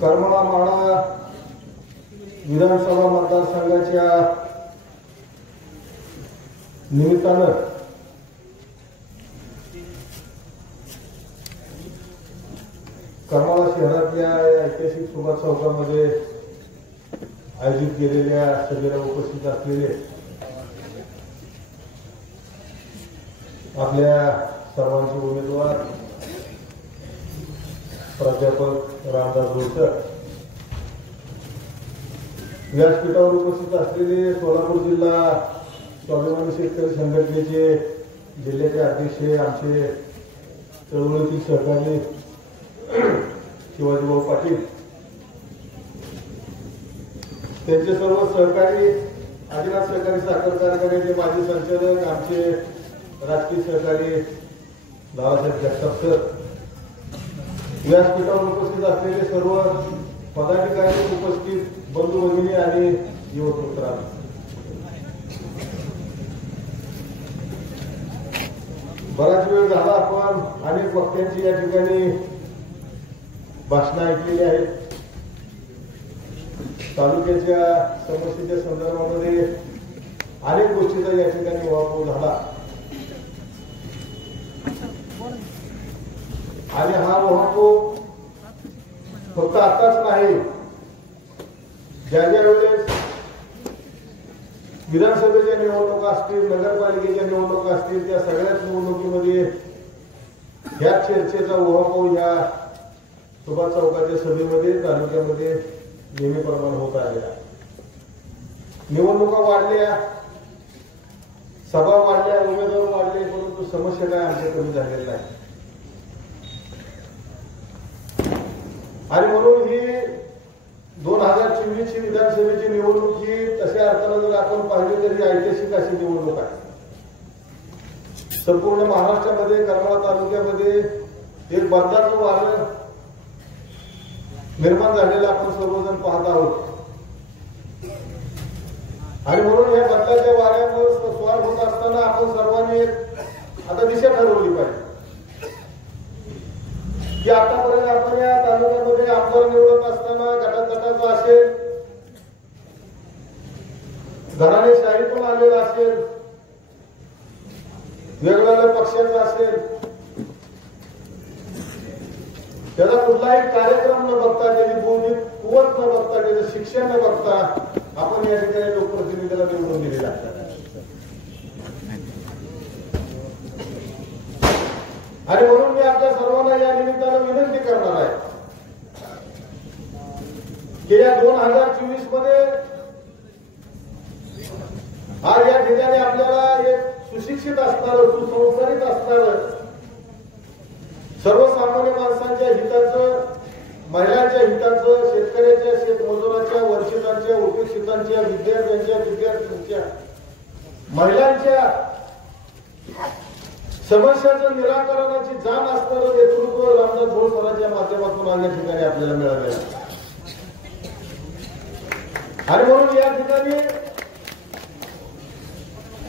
करमाळा माढा विधानसभा मतदारसंघाच्या निमित्तानं करमाळा शहरातल्या ऐतिहासिक सुभाष चौकामध्ये आयोजित केलेल्या सभेला उपस्थित असलेले आपल्या सर्वांचे उमेदवार प्राध्यापक रामदास बोरकर, व्यासपीठावर उपस्थित असलेले सोलापूर जिल्हा स्वाभिमानी शेतकरी संघटनेचे जिल्ह्याचे अध्यक्ष आमचे चळवळीतील सहकारी शिवाजीभाऊ पाटील, त्यांचे सर्व सहकारी, आदिनाथ सहकारी साखर कारखान्याचे माजी संचालक, आमचे राजकीय सहकारी दादासाहेब जगताप सर, व्यासपीठावर उपस्थित असलेले सर्व पदाधिकारी, उपस्थित बंधू भगिनी आणि युवक मित्रांनो, बराच वेळ झाला आपण अनेक वक्त्यांची या ठिकाणी भाषणं ऐकलेली आहेत. तालुक्याच्या समस्येच्या संदर्भामध्ये अनेक गोष्टीचा या ठिकाणी उहापोह झाला आणि हा उहापोह फक्त आताच नाही, ज्या ज्या वेळेस विधानसभेच्या निवडणुका असतील, नगरपालिकेच्या निवडणुका असतील, त्या सगळ्याच निवडणुकीमध्ये ह्या चर्चेचा उहापोह या सुभाष चौकाच्या सभेमध्ये तालुक्यामध्ये नेहमीप्रमाणे होत आलेला. निवडणुका वाढल्या, सभा वाढल्या, उमेदवार वाढले, परंतु समस्या काय आमच्या कमी झालेल्या नाही. आणि म्हणून ही 2024 ची विधानसभेची निवडणूक ही तशा अर्थानं जर आपण पाहिली तर ही ऐतिहासिक अशी निवडणूक आहे. संपूर्ण महाराष्ट्रामध्ये करमाळा तालुक्यामध्ये एक बदलाचं वारं निर्माण झालेलं आपण सर्वजण पाहत आहोत. आणि म्हणून या बदलाच्या वाऱ्यावर स्वार होत असताना आपण सर्वांनी आता दिशा ठरवली पाहिजे की आतापर्यंत आपण या तालुक्यामध्ये आमदार निवडत असताना गटातटाचा असेल, घराणेशाहीतून आलेला असेल, वेगवेगळ्या पक्षाचा असेल, त्याचा कुठलाही कार्यक्रम न बघता, त्याची बौद्धिक कुवत न बघता, त्याचं शिक्षण न बघता आपण या ठिकाणी लोकप्रतिनिधीला निवडून दिलेला आहे. आणि म्हणून मी आपल्या सर्वांना या निमित्तानं विनंती करणार आहे की या 2024 मध्ये आज या ठिकाणी आपल्याला एक सुशिक्षित असणारं, सुसंस्कारित असणारं, सर्वसामान्य माणसांच्या हिताचं, महिलांच्या हिताचं, शेतकऱ्याच्या, शेतमजुराच्या, वंचितांच्या, उपेक्षितांच्या, विद्यार्थ्यांच्या, महिलांच्या समस्याचं निराकरणाची जाण असणारं नेतृत्व रामदास बोरकरांच्या माध्यमातून या ठिकाणी आपल्याला मिळालेलं आहे. आणि म्हणून या ठिकाणी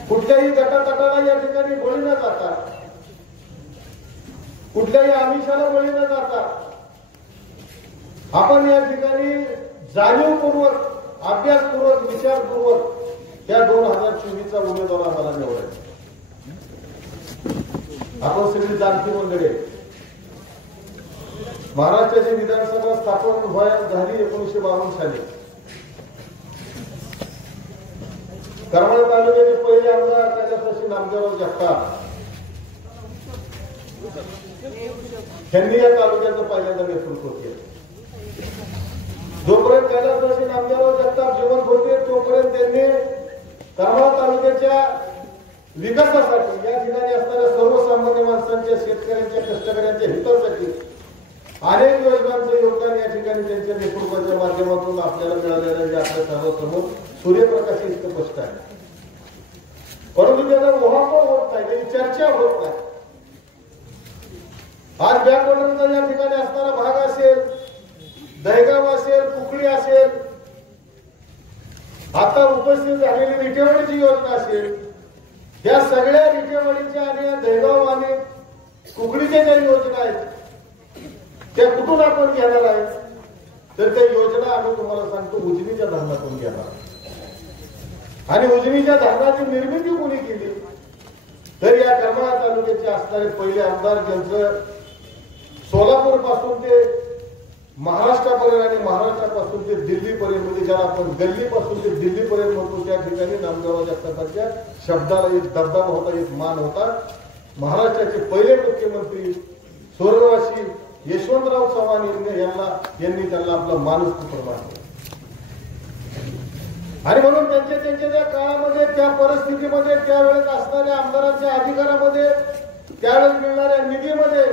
कुठल्याही गटातटाला या ठिकाणी बळी न जाता, कुठल्याही आमिषाला बळी न जाता आपण या ठिकाणी जाणीवपूर्वक, अभ्यासपूर्वक, विचारपूर्वक या 2024चा उमेदवार आम्हाला निवडायचा. आपण सगळी जाणती मंडळी, महाराष्ट्राची विधानसभा स्थापन झाली 1952 साली. करमाळा तालुक्याचे पहिले आमदार कैलासवासी नामदेवराव जगताप यांनी या तालुक्याचं पहिल्यांदा नेतृत्व केलं. जोपर्यंत कैलासवासी नामदेवराव जगताप जिवंत होते तोपर्यंत त्यांनी करमाळा तालुक्याच्या विकासासाठी, या ठिकाणी असणाऱ्या सर्वसामान्य माणसांच्या, शेतकऱ्यांच्या, कष्टकऱ्यांच्या हितासाठी अनेक योजनांचं योगदान या ठिकाणी त्यांच्या नेतृत्वाच्या माध्यमातून आपल्याला मिळालेलं आहे. आपल्या सर्वांसमोर सूर्यप्रकाश इतकं स्पष्ट आहे. परंतु त्याचा उहापोह होत नाही, त्याची चर्चा होत नाही. आज बॅकवर्डरचा या ठिकाणी असणारा भाग असेल, दहेगाव असेल, कुकडी असेल, आता उपस्थित झालेली विटेवाडीची योजना असेल, या सगळ्या विटेवाडीच्या आणि दहेगाव आणि कुकडीच्या ज्या योजना आहेत त्या कुठून आपण घेणार आहे? तर त्या योजना आम्ही तुम्हाला सांगतो उजनीच्या धरणातून घेणार. आणि उजनीच्या धरणाची निर्मिती कोणी केली तर या करमाळा तालुक्याचे असणारे पहिले आमदार, ज्यांचं सोलापूर पासून ते महाराष्ट्रापर्यंत आणि महाराष्ट्रापासून ते दिल्लीपर्यंत, म्हणजे ज्याला आपण गल्लीपासून ते दिल्लीपर्यंत म्हणतो, त्या ठिकाणी नामदेवराव जगतापांच्या शब्दाला एक दबदबा होता, एक मान होता. महाराष्ट्राचे पहिले मुख्यमंत्री स्वर्गवासी यशवंतराव चव्हाण यांनी त्यांना आपला माणूसपुत्र मानला. आणि म्हणून त्यांच्या त्या काळामध्ये, त्या परिस्थितीमध्ये, त्यावेळेस असणाऱ्या आमदारांच्या अधिकारामध्ये, त्यावेळेस मिळणाऱ्या निधीमध्ये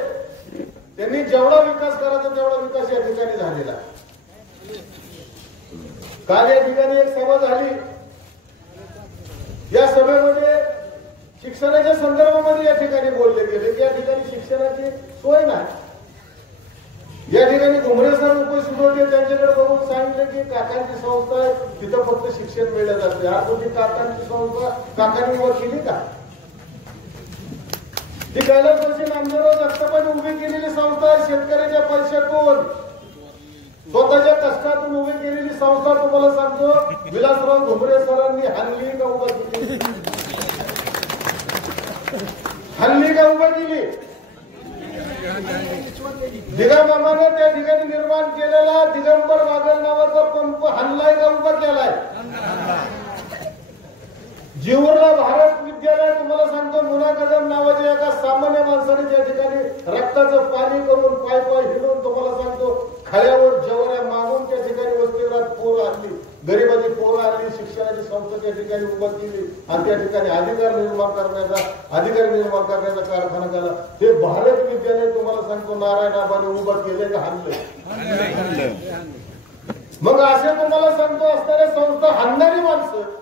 त्यांनी जेवढा विकास करायचा तेवढा विकास या ठिकाणी झालेला. काल या ठिकाणी एक सभा झाली. या सभेमध्ये शिक्षणाच्या संदर्भामध्ये या ठिकाणी बोलले गेले की या ठिकाणी शिक्षणाची सोय नाही. या ठिकाणी घुमरे सर उपस्थित होते. त्यांच्याकडे बघून सांगितलं की काकांची संस्था आहे, तिथं फक्त शिक्षण मिळलं जाते. आज तुझी काकांची संस्था काकांनी उभं केली का? ती कैलासवासी नामदेवराव जगतापांनी उभी केलेली संस्था आहे. शेतकऱ्याच्या पैशातून, स्वतःच्या कष्टातून उभी केलेली संस्था. तुम्हाला सांगतो विलासराव घुमरे सरांनी हल्ली का उभा केली? हल्ली का उभा केली? दिगंबरानं त्या ठिकाणी निर्माण केलेला दिगंबर वागल नावाचा पंप हल्लाय का उभा केलाय? जीवनला भारत विद्यालय, तुम्हाला सांगतो मुना कदम नावाच्या एका सामान्य माणसाने त्या ठिकाणी रक्ताचं पाणी करून पाय हिडून, तुम्हाला सांगतो खळ्यावर जवऱ्या मागून त्या ठिकाणी वसतिगृहात पोरं आणली, गरिबाची पोरं आणली, शिक्षणाची संस्था त्या ठिकाणी उभा केली आणि त्या ठिकाणी अधिकार निर्माण करण्याचा कारखाना केला. ते भारत विद्यालय तुम्हाला सांगतो नारायणाबाने उभा केले का हाणलंय? मग असे तुम्हाला सांगतो असणाऱ्या संस्था हाणणारी माणसं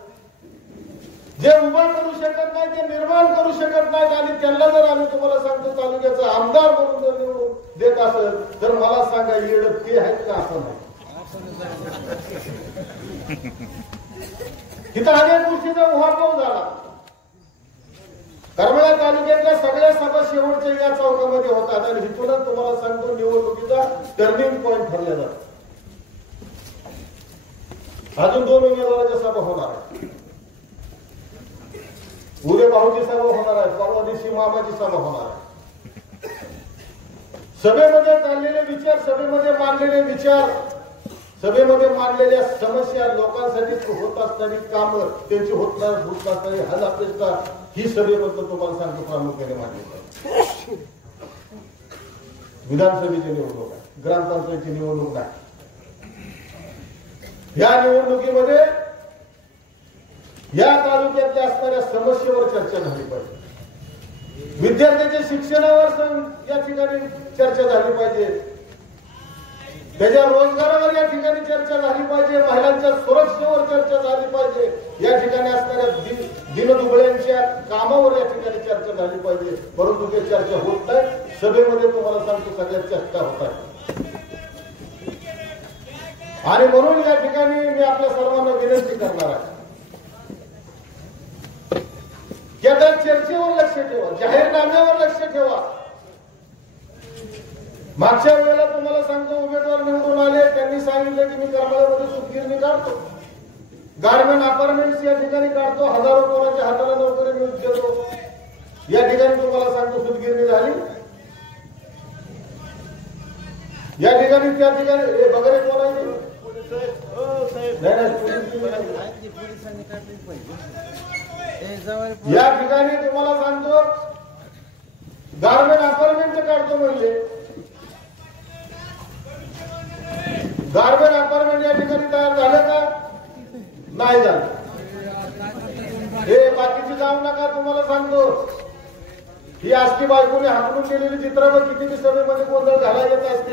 जे उभा करू शकत नाही, ते निर्माण करू शकत नाहीत, आणि त्यांना जर आम्ही तुम्हाला सांगतो तालुक्याचा आमदार म्हणून जर निवडून देत असेल तर मला सांगा येडं ते आहेत का? असं नाही. तिथं अनेक गोष्टीचा उहापोह झाला. करमाळा तालुक्यातल्या सगळ्या सभा शेवटच्या या चौकामध्ये होतात आणि इथूनच तुम्हाला सांगतो निवडणुकीचा टर्निंग पॉइंट ठरला जातो. अजून 2 उमेदवारांच्या सभा होणार आहे. उद्या भाऊची सभा होणार आहे, परवा दिवशी मामाची सभा होणार आहे. सभेमध्ये चाललेले विचार, सभेमध्ये मांडलेले विचार, सभेमध्ये मांडलेल्या समस्या, लोकांसाठी होत असणारी कामं, त्यांची होत असणारी हाल अपेक्षा, ही सभेबद्दल तुम्हाला सांगतो प्रामुख्याने मांडली आहे. विधानसभेची निवडणूक आहे, ग्रामपंचायतीची निवडणूक नाही. या निवडणुकीमध्ये या तालुक्यातल्या असणाऱ्या समस्येवर चर्चा झाली पाहिजे. विद्यार्थ्यांच्या शिक्षणावर या ठिकाणी चर्चा झाली पाहिजे. त्याच्या रोजगारावर या ठिकाणी चर्चा झाली पाहिजे. महिलांच्या सुरक्षेवर चर्चा झाली पाहिजे. या ठिकाणी असणाऱ्या दिनदुबळ्यांच्या कामावर या ठिकाणी चर्चा झाली पाहिजे. परंतु ते चर्चा होत नाही. सभेमध्ये तुम्हाला सांगतो सगळ्या चर्चा होतात. आणि म्हणून या ठिकाणी मी आपल्या सर्वांना विनंती करणार आहे की आता चर्चेवर लक्ष ठेवा, जाहीरनाम्यावर लक्ष ठेवा. मागच्या वेळेला तुम्हाला सांगतो उमेदवार निवडून आले, त्यांनी सांगितलं की मी करमाळ्यामध्ये सूतगिरणी काढतो, गारमेंट अपार्टमेंट्स या ठिकाणी काढतो, हजारो कोणाच्या हाताला नोकरी मिळून देतो. या ठिकाणी तुम्हाला सांगतो सूतगिरणी झाली. या ठिकाणी त्या ठिकाणी बगरे कोण आहे? या ठिकाणी तुम्हाला सांगतो गारमेंट अपार्टमेंट काढतो म्हणजे गारमेंट अपार्टमेंट या ठिकाणी तयार झालं का? नाही झालं. हे बाकीची जाऊ नका. तुम्हाला सांगतो ही आजची बायकोने हाकलून गेलेली चित्रपट किती सभेमध्ये गोंधळ घाला येत असते.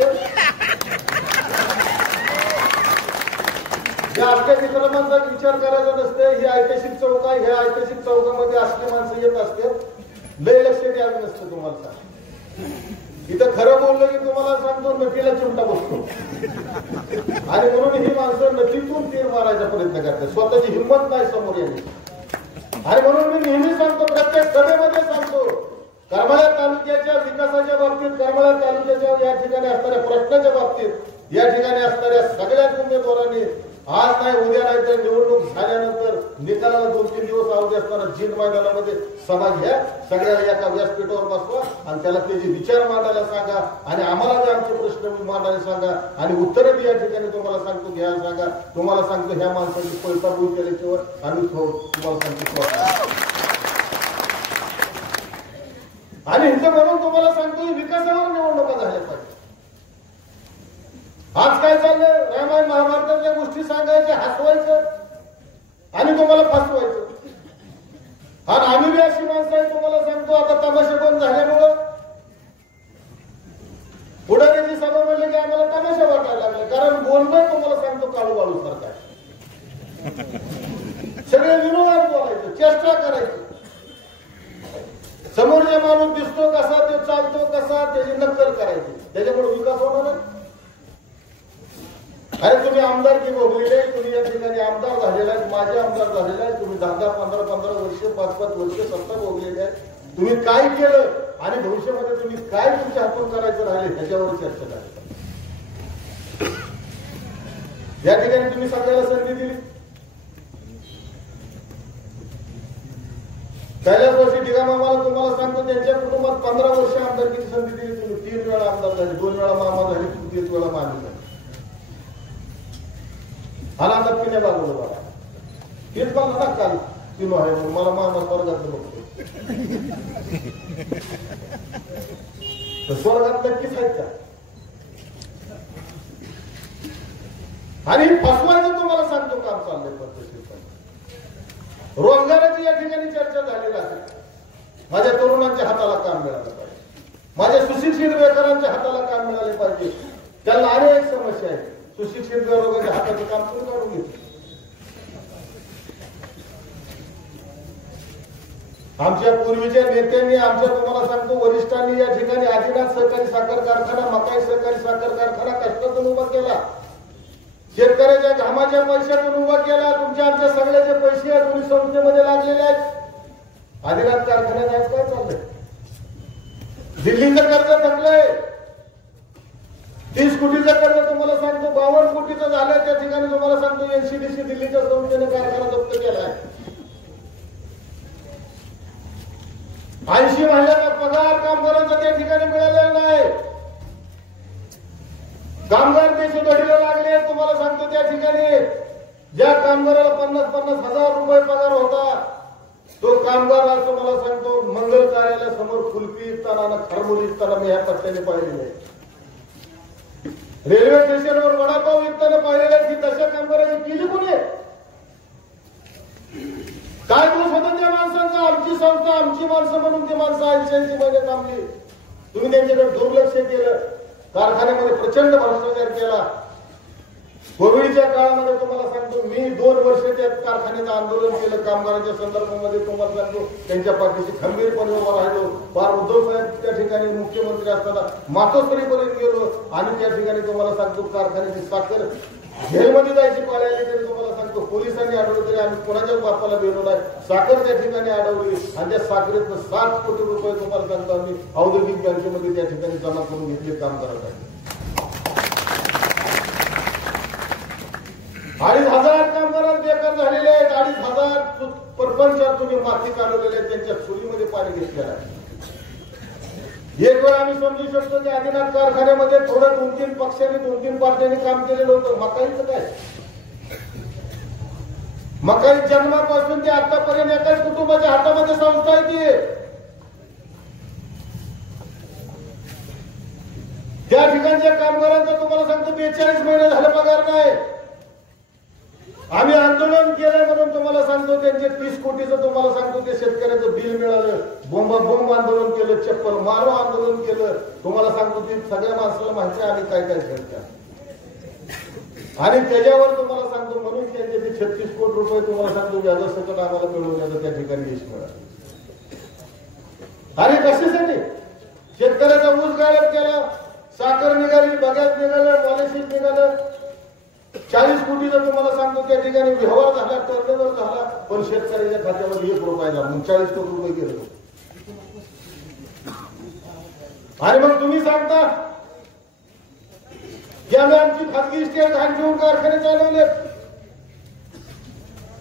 या आजच्या चित्रपटांचा विचार करायचा नसते. ही ऐतिहासिक चौक आहे, ह्या ऐतिहासिक चौकामध्ये असले माणसं येत असते. लय लक्ष द्यावं नसतं. तुम्हाला सांग इथं खरं बोललं की तुम्हाला सांगतो नटीला चिमटा बसतो. आणि म्हणून ही माणसं नटीतून तीर मारायचा प्रयत्न करतात. स्वतःची हिंमत नाही समोर येण्याची. आणि म्हणून मी नेहमी सांगतो, प्रत्येक सभेमध्ये सांगतो, करमाळा तालुक्याच्या विकासाच्या बाबतीत, करमाळा तालुक्याच्या या ठिकाणी असणाऱ्या प्रश्नाच्या बाबतीत या ठिकाणी असणाऱ्या सगळ्याच उमेदवारांनी आज नाही उद्या नाही तर निवडणूक झाल्यानंतर निकालाला 2-3 दिवस अवधी असताना जीन मैदानामध्ये सभा घ्या, सगळ्याला एका व्यासपीठावर बसवा आणि त्याला त्याचे विचार मांडायला सांगा आणि आम्हाला जे आमचे प्रश्न मांडायला सांगा आणि उत्तरं बी या ठिकाणी तुम्हाला सांगतो घ्यायला सांगा. तुम्हाला सांगतो ह्या माणसाची पैसाबोई केल्याशिवाय आम्ही तुम्हाला सांगतो आणि हिचं म्हणून तुम्हाला सांगतो विकासावर निवडणुका झाल्या पाहिजे. आज काय चाललंय, रामायण महाभारतातल्या गोष्टी सांगायच्या, हसवायचं आणि तुम्हाला फसवायचं. आणि आम्ही बी अशी माणसं आहे तुम्हाला सांगतो. आता तमाशे बंद झाल्यामुळं पुढाऱ्याची सभा म्हणले की आम्हाला तमाशा वाटायला लागले, कारण बोलणं तुम्हाला सांगतो काळू बाळू सारखं आहे. सगळे विनोदात बोलायचं, चेष्टा करायची. समोर जे माणूस दिसतो कसा, तो चालतो कसा, त्याची नक्कल करायची. त्याच्यामुळे विकास होणार नाही. अरे तुम्ही आमदारकी भोगलेले, तुम्ही या ठिकाणी आमदार झालेला आहे, माझे आमदार झालेला आहे, तुम्ही 10-10, 15-15 वर्ष, 5-5 वर्ष सत्ता भोगलेली आहे. तुम्ही काय केलं आणि भविष्यामध्ये तुम्ही काय तुमच्या हातून करायचं राहिले ह्याच्यावर चर्चा करा. या ठिकाणी तुम्ही सगळ्याला संधी दिली. पहिल्याच वर्षी ढिगामामाला तुम्हाला सांगतो त्यांच्या कुटुंबात 15 वर्ष आमदारकीची संधी दिली. तुम्ही 3 वेळा आमदार झाले, 2 वेळा मामा झाले, 3 वेळा मामी झाले. आणि आता पिण्या बाजूला बघा, हेच मला ना काल तिनो आहे मला मामा स्वर्गात बघतो. स्वर्गात नक्कीच आहेत का? आणि फसवायचं तुम्हाला सांगतो काम चाललंय पद्धतशीर. रोजगाराची या ठिकाणी चर्चा झालेली आहे. माझ्या तरुणांच्या हाताला काम मिळालं पाहिजे, माझ्या सुशिक्षित बेकारांच्या हाताला काम मिळाले पाहिजे. त्यांना अनेक समस्या आहेत. सुशिक्षित बेरोजगारांच्या हाताचं काम सुरू काढून घेतलं. आमच्या पूर्वीच्या नेत्यांनी, आमच्या तुम्हाला सांगतो वरिष्ठांनी या ठिकाणी आदिनाथ सहकारी साखर कारखाना, मकाई सहकारी साखर कारखाना कष्टातून उभा केला. शेतकऱ्याच्या घामाच्या पैशातून उभा केला. तुमच्या आमच्या सगळ्याचे पैसे दोन्ही संस्थेमध्ये लागलेले आहेत. आदिनाथ कारखान्यात आज काय चाललंय? दिल्लीचं कर्ज थकलंय. 30 कोटीचं कर्ज तुम्हाला सांगतो 52 कोटीचं झालंय. त्या ठिकाणी तुम्हाला सांगतो एनसीडीसी दिल्लीच्या संस्थेने कारखाना जप्त केलाय. 80 महिन्याचा पगार कामगारांचा त्या ठिकाणी मिळालेला नाही. कामगार देशोधडीला लागले. तुम्हाला सांगतो त्या ठिकाणी ज्या कामगाराला 50-50 हजार रुपये पगार होता, तो कामगार आज तुम्हाला सांगतो मंगल कार्यालयासमोर कुल्फी विकताना, खरबूज विकताना मी ह्या पट्ट्याने पाहिलेले आहे. रेल्वे स्टेशनवर वडापाव विकताना पाहिलेले आहे. की तशा कामगाराची केली कोणी? काय दोष होता त्या माणसांचा? आमची संस्था, आमची माणसं म्हणून ती माणसं 80 महिने थांबली. तुम्ही त्यांच्याकडे दुर्लक्ष केलं. कारखान्यामध्ये प्रचंड भ्रष्टाचार केला. कोविडच्या काळामध्ये तुम्हाला सांगतो मी 2 वर्ष त्या कारखान्याचं आंदोलन केलं. कामगारांच्या संदर्भामध्ये तुम्हाला सांगतो त्यांच्या पाठीशी खंबीरपणे उभा राहिलो. फार उद्धव साहेब त्या ठिकाणी मुख्यमंत्री असताना मातोश्रीपर्यंत गेलो आणि त्या ठिकाणी तुम्हाला सांगतो कारखान्याची साखर जेलमध्ये जायची पाळी आली तरी तुम्हाला सांगतो पोलिसांनी अडवलं तरी आम्ही कोणाच्याच बापाला गेलो नाही. साखर त्या ठिकाणी अडवली आणि त्या साखरेतनं 7 कोटी रुपये तुम्हाला सांगतो आम्ही औद्योगिक बँकेमध्ये त्या ठिकाणी जमा करून घेतले कामगारांसाठी. 2,500 कामगार बेकार झालेले आहेत. 2,500 परपंचात तुम्ही माती काढवलेले आहेत. त्यांच्या चुलीमध्ये पाणी घेतलेलं आहे. एक वेळ आम्ही समजू शकतो की आदिनाथ कारखान्यामध्ये थोडं 2-3 पक्षांनी 2-3 पार्ट्यांनी काम केलेलं होतं. मकाईचं काय? मकाई जन्मापासून ते आतापर्यंत एकाच कुटुंबाच्या हातामध्ये संस्था आहे ती. त्या ठिकाणच्या कामगारांचा तुम्हाला सांगतो 42 महिने झाले पगार नाही. आम्ही आंदोलन केलं म्हणून तुम्हाला सांगतो त्यांचे 30 कोटीचं तुम्हाला सांगतो ते शेतकऱ्याचं बिल मिळालं. बोंब आंदोलन केलं, चप्पल मारो आंदोलन केलं. तुम्हाला सांगतो ती सगळ्या माणसाला माहिती आहे आम्ही काय काय करतो. आणि त्याच्यावर तुम्हाला सांगतो म्हणून त्यांचे ते 36 कोटी रुपये तुम्हाला सांगतो व्याजासकट आम्हाला मिळवण्याचं त्या ठिकाणी यश मिळालं. आणि कशासाठी? शेतकऱ्याचा ऊस गाळप केला, साखर निघाली, बघ्यात निघालं, पॉलिसी निघालं. 40 कोटीचा तुम्हाला सांगतो त्या ठिकाणी व्यवहार झाला, टर्नओव्हर झाला, पण शेतकऱ्याच्या खात्यामध्ये 1 रुपया झाला. मग 40 कोटी रुपये गेले. आणि मग तुम्ही सांगता की याने आमची खाजगी इस्टेट घाण घेऊन कारखाने चालवले,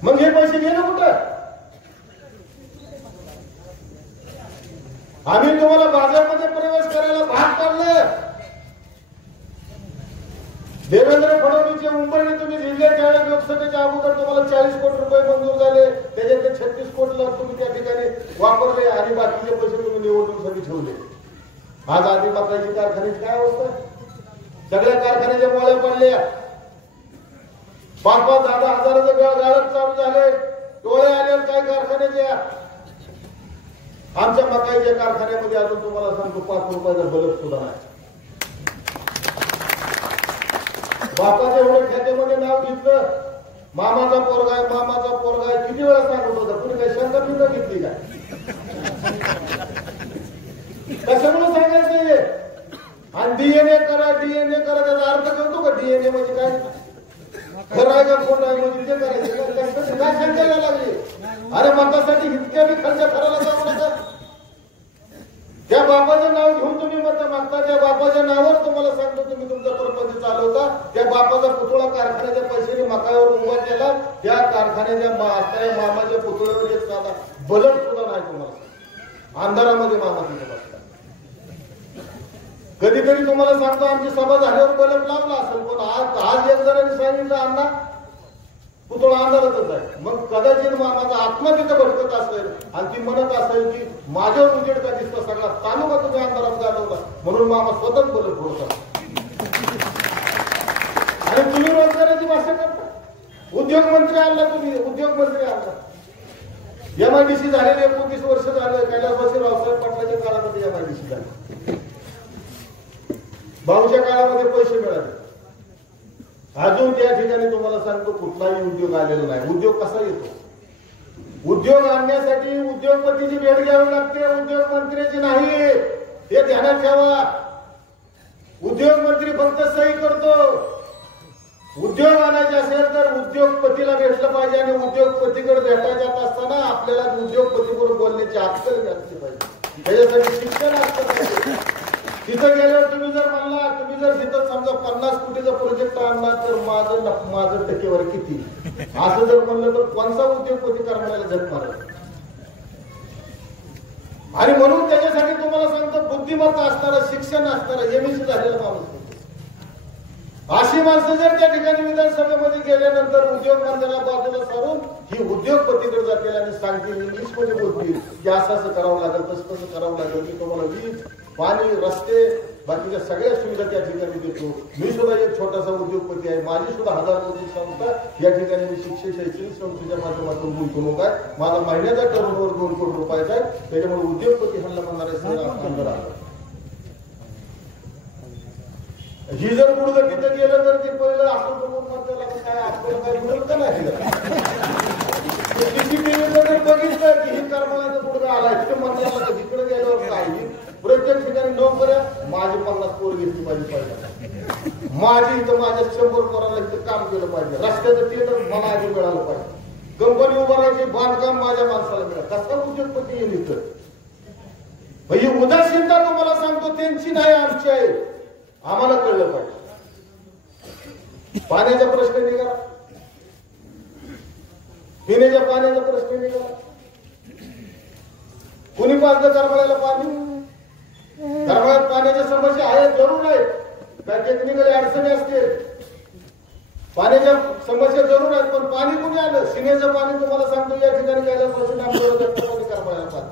मग हे पैसे गेले कुठं? आम्ही तुम्हाला बाजारमध्ये प्रवेश करायला भाग पाडलं. देवेंद्र फडणवीसच्या मुंबईने तुम्ही जिल्ह्यात त्यावेळेस लोकसभेच्या अगोदर तुम्हाला 40 कोटी रुपये मंजूर झाले, त्याच्यातले 36 कोटी तुम्ही त्या ठिकाणी वापरले आणि बाकीचे पैसे तुम्ही निवडणुकीसाठी ठेवले. आज आदिमाताची कारखान्याची काय अवस्था? सगळ्या कारखान्याच्या मोळ्या पडल्या, 5-5, 10-10 हजाराचं गाळप चालू झाले, डोळे आले काय कारखान्याच्या. आमच्या मकाईच्या कारखान्यामध्ये अजून तुम्हाला सांगतो 5 रुपयाचा बल्ब सुद्धा नाही. बापाच्या एवढं खात्यामध्ये नाव घेतलं, मामाचा पोरगा आहे, मामाचा पोरगा आहे, किती वेळा सांगत होता, कुणी काही शंका सुद्धा घेतली काय? कशामुळे सांगायचं? आणि डीएनए करा, डीएनए करा, त्याचा अर्थ कळतो का? डीएनए म्हणजे काय, खरं आहे का खोटं आहे म्हणजे ते करायचं काय सांगायला लागले? अरे मतासाठी इतक्या बी खालच्या खराला जाऊ नका. त्या बापाचं नाव घेऊन तुम्ही मत मागता, त्या बापाच्या नावावर तुम्हाला सांगतो तुम्ही तुमचा प्रपंच चालवता. त्या बापाचा पुतळा कारखान्याच्या पैशाने मकावर उभा केला, त्या कारखान्याच्या मामाच्या पुतळ्यावर एक साधा बल्ब सुद्धा नाही तुम्हाला, अंधारामध्ये मामा तिथे बसला. कधीतरी तुम्हाला सांगतो आमची सभा झाल्यावर बल्ब लावला असेल, पण आज एक जणांनी सांगितलं अण्णा पुतळा अंधारातच आहे. मग कदाचित मामाचा आत्मा तिथे भटकत असेल आणि ती म्हणत असेल की माझ्यावर उजेड का दिसतो सगळा तालुका तुम्ही अंधारात घालवला, म्हणून मामा स्वतःच बल्ब फोडतात. आणि तुम्ही रोजगाराची भाषा करता. उद्योग मंत्री आणला, तुम्ही उद्योग मंत्री आणला. एमआयडीसी झालेले 29 वर्ष झाले, कैलासवासी रावसाहेब पाटलाच्या काळामध्ये एमआयडीसी झाले, भाऊच्या काळामध्ये पैसे मिळाले. अजून त्या ठिकाणी तुम्हाला सांगतो कुठलाही उद्योग आलेला नाही. उद्योग कसा येतो? उद्योग आणण्यासाठी उद्योगपतीची भेट घ्यावी लागते, उद्योग मंत्र्याची नाही, हे ध्यानात ठेवा. उद्योग मंत्री फक्त सही करतो. उद्योग आणायचे असेल तर उद्योगपतीला भेटलं पाहिजे आणि उद्योगपतीकडे भेटायच्यात असताना आपल्याला उद्योगपतीबरोबर बोलण्याची अक्कल मिळाली पाहिजे. त्याच्यासाठी शिक्षण असतं पाहिजे. तिथं गेल्यावर तुम्ही जर म्हणला, तुम्ही जर तिथं समजा 50 कोटीचा प्रोजेक्ट आणला तर माझं टक्केवारी किती, असं जर म्हणलं तर कोणता उद्योगपती करण्याला झक मारेल. आणि म्हणून त्याच्यासाठी तुम्हाला सांगतो बुद्धिमत्ता असणारा, शिक्षण असणारा, एमएससी झालेला माणूस. अशी माणसं जर त्या ठिकाणी विधानसभेमध्ये गेल्यानंतर उद्योग मंत्र्याला बाजूला सारून ही उद्योगपतीकडे जातील आणि सांगतील, इंग्लिशमध्ये बोलतील की असं असं करावं लागेल, तसं तसं करावं लागेल, मी तुम्हाला वीज, पाणी, रस्ते, बाकीच्या सगळ्या सुविधा त्या ठिकाणी देतो. मी सुद्धा एक छोटासा उद्योगपती आहे, माझी सुद्धा 1000 कोटी संस्था या ठिकाणी मी शिक्षण शैक्षणिक संस्थेच्या माध्यमातून गुंतवणूक आहे. माझा महिन्याचा टर्नओव्हर 2 कोटी रुपयाचा आहे. त्याच्यामुळे उद्योगपती हल्ला म्हणणारे सगळं अंदर आलं. ही जर गुडगं तिथं गेलं तर ते पहिलं असं बघून त्याला काय आपल्याला काय मिळत नाही. सीसीटीव्हीमध्ये बघितलं की ही करमाळ्याचा गुडगा आलाय, तिथे मंत्र्याला तिकडे गेल्यावर काय प्रत्येक ठिकाणी नोकऱ्या, माझी 50 पोर घेतली पाहिजे, माझी इथं माझ्या 100 पोरांना इथं काम केलं पाहिजे, रस्त्याचं टेंडर मला आधी मिळालं पाहिजे, कंपनी उभारायची, बांधकाम माझ्या माणसाला मिळालं. कसा उद्योगपती येईल इथं? ही उदासीनता तुम्हाला सांगतो त्यांची नाही, आमची आहे. आम्हाला कळलं पाहिजे. पाण्याचा प्रश्न निघाला, पिण्याच्या पाण्याचा प्रश्न निघाला. कुणी पाजलं करमाळ्याला पाणी? करमाळ्यात पाण्याच्या समस्या आहेत, जरूर आहेत, त्या टेक्निकल अडचणी असतील, पाण्याच्या समस्या जरूर आहेत, पण पाणी कुणी आलं? सिनेचं पाणी तुम्हाला सांगतो या ठिकाणी कैलासवासी करमाळ्याला पाणी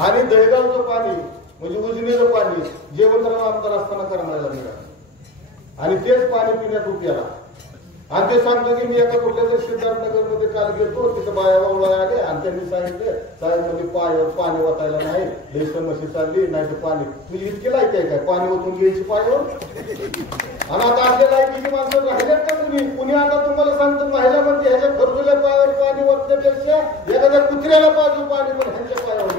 आणि दहेगावचं पाणी म्हणजे उजनीचं पाणी जेवणराव आमदार असताना करमाळ्याला मिळालं आणि तेच पाणी पिण्यात उपयाला. आणि ते सांगतो की मी एका कुठल्या तरी सिद्धार्थनगर मध्ये काल गेलो, तिथं बाया बावळा आले आणि त्यांनी सांगितलं साहेब म्हणजे पायावर पाणी वाटायला नाही, लई समस्या चालली, नाही तर पाणी म्हणजे इतके लायक आहे काय पाणी ओतून घ्यायची पायावर? आणि आता आपल्या लायकीची माणसं राहिल्यात का कुणी आता तुम्हाला सांगतो महिला म्हणजे ह्याच्या खरजुल्या पायावर पाणी वाटण्यापेक्षा एखाद्या कुत्र्याला पाजू पाणी पण ह्यांच्या पायावर,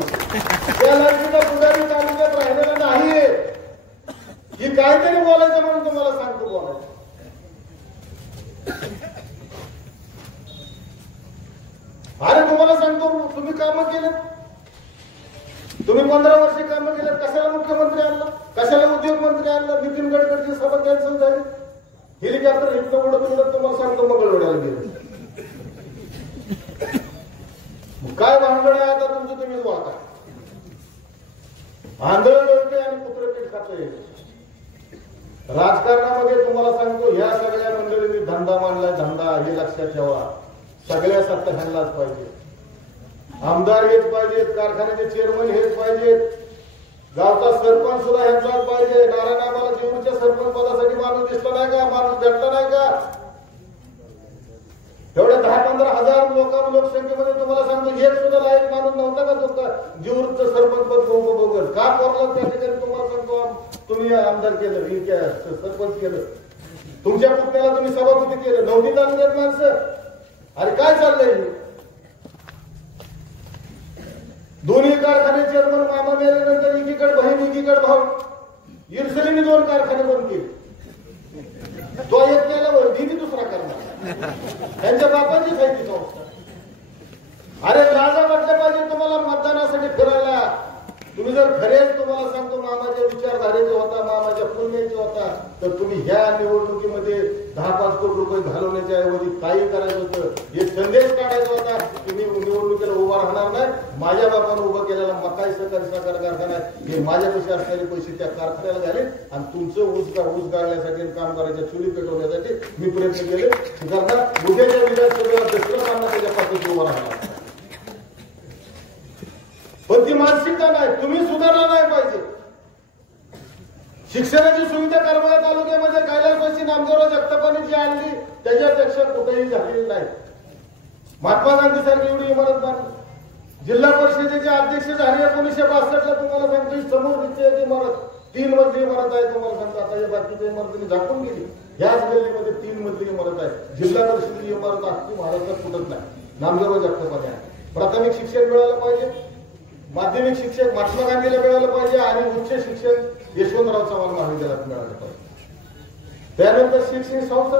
त्या लायकीचा पुढारी तालुक्यात राहिलेला नाहीये. ही काहीतरी बोलायचं म्हणून तुम्हाला सांगतो बोलायचं. अरे तुम्हाला सांगतो तुम्ही कामं केलं, तुम्ही 15 वर्षे काम केलं, कशाला मुख्यमंत्री आणला, कशाला उद्योग मंत्री आणला, नितीन गडकरीची सभा कॅन्सल झाली, हेलिकॉप्टर इथं उडत उडत तुम्हाला सांगतो मंगळवेढ्याला गेलं. काय भानगड आहे आता तुमचं, तुम्हीच वाटा. आंधळ डोके आणि पुत्रपीठ खातं येईल. राजकारणामध्ये तुम्हाला सांगतो ह्या सगळ्या मंडळींनी धंदा मांडलाय, धंदा हे लक्षात ठेवा. सगळ्या सत्ता ह्यांनाच पाहिजे, आमदार हेच पाहिजेत, कारखान्याचे चेअरमन हेच पाहिजेत, गावचा सरपंच सुद्धा ह्यांचाच पाहिजे. नारायण आम्हाला जेवढच्या सरपंच पदासाठी माणूस दिसला नाही का, माणूस भेटला नाही का? एवढ्या 10-15 हजार लोकसंख्येमध्ये तुम्हाला सांगतो एक सुद्धा लायक माणूस नव्हता का तो जीवचं सरपंच पद बघत का कोरला त्या ठिकाणी. तुम्हाला सांगतो तुम्ही आमदार केलं, सरपंच केलं, तुमच्या पुतण्याला तुम्ही सभापती केलं, नवनी तालुक्यात माणसं. अरे काय चाललंय? दोन्ही कारखाने चेअरमन मामा मेल्यानंतर एकीकडे बहीण एकीकडे भाऊ, इरसलीने 2 कारखाने बंद केले. तो एक केला दिदी दुसरा करणार, त्यांच्या बापाचीच आहे ती संस्था. अरे लाजा वाटल्या पाहिजे तुम्हाला मतदानासाठी फिरायला. तुम्ही जर खरेच तुम्हाला सांगतो मामाच्या विचारधारेचे होता, मामाच्या पुण्याचे होता, तर तुम्ही ह्या निवडणुकीमध्ये 10-5 कोटी रुपये घालवण्याच्या ऐवजी काही करायचं होतं, एक संदेश काढायचा होता. तुम्ही निवडणुकीला उभा राहणार नाही, माझ्या बापानं उभं केलेला मकाई सहकारी साखर कारखाना हे माझ्यापेक्षा असलेले पैसे त्या कारखान्याला घाले आणि तुमचं ऊस गाळण्यासाठी कामगारांच्या चुली पेटवण्यासाठी मी प्रयत्न केले. करणार उद्याच्या विधानसभेला दुसरं मानणं त्याच्या पाठीशी उभं राहणार. पण ती मानसिकता नाही, तुम्ही सुधारला नाही पाहिजे. शिक्षणाची सुविधा करमाळा तालुक्यामध्ये कैलासवासी नामदेवराव जगतापांनी जी आणली त्याच्यापेक्षा कुठेही झालेली नाही. महात्मा गांधी सारखी एवढी इमारत बांधली. जिल्हा परिषदेचे अध्यक्ष झाले 1962ला. तुम्हाला सांगतो समोर दिसते इमारत 3 मजली इमारत आहे. तुम्हाला सांगतो आता या बाकीच्या इमारतीने झाकून गेली. याच गल्लीमध्ये 3 मजली इमारत आहे. जिल्हा परिषदेची इमारत अख्खी महाराष्ट्रात कुठत नाही. नामदेवराव जगतापांनी आहे. प्राथमिक शिक्षण मिळालं पाहिजे, माध्यमिक शिक्षण महात्मा गांधीला मिळालं पाहिजे आणि उच्च शिक्षण यशवंतराव चव्हाण महाविद्यालयात मिळालं पाहिजे. त्यानंतर शिक्षण संस्था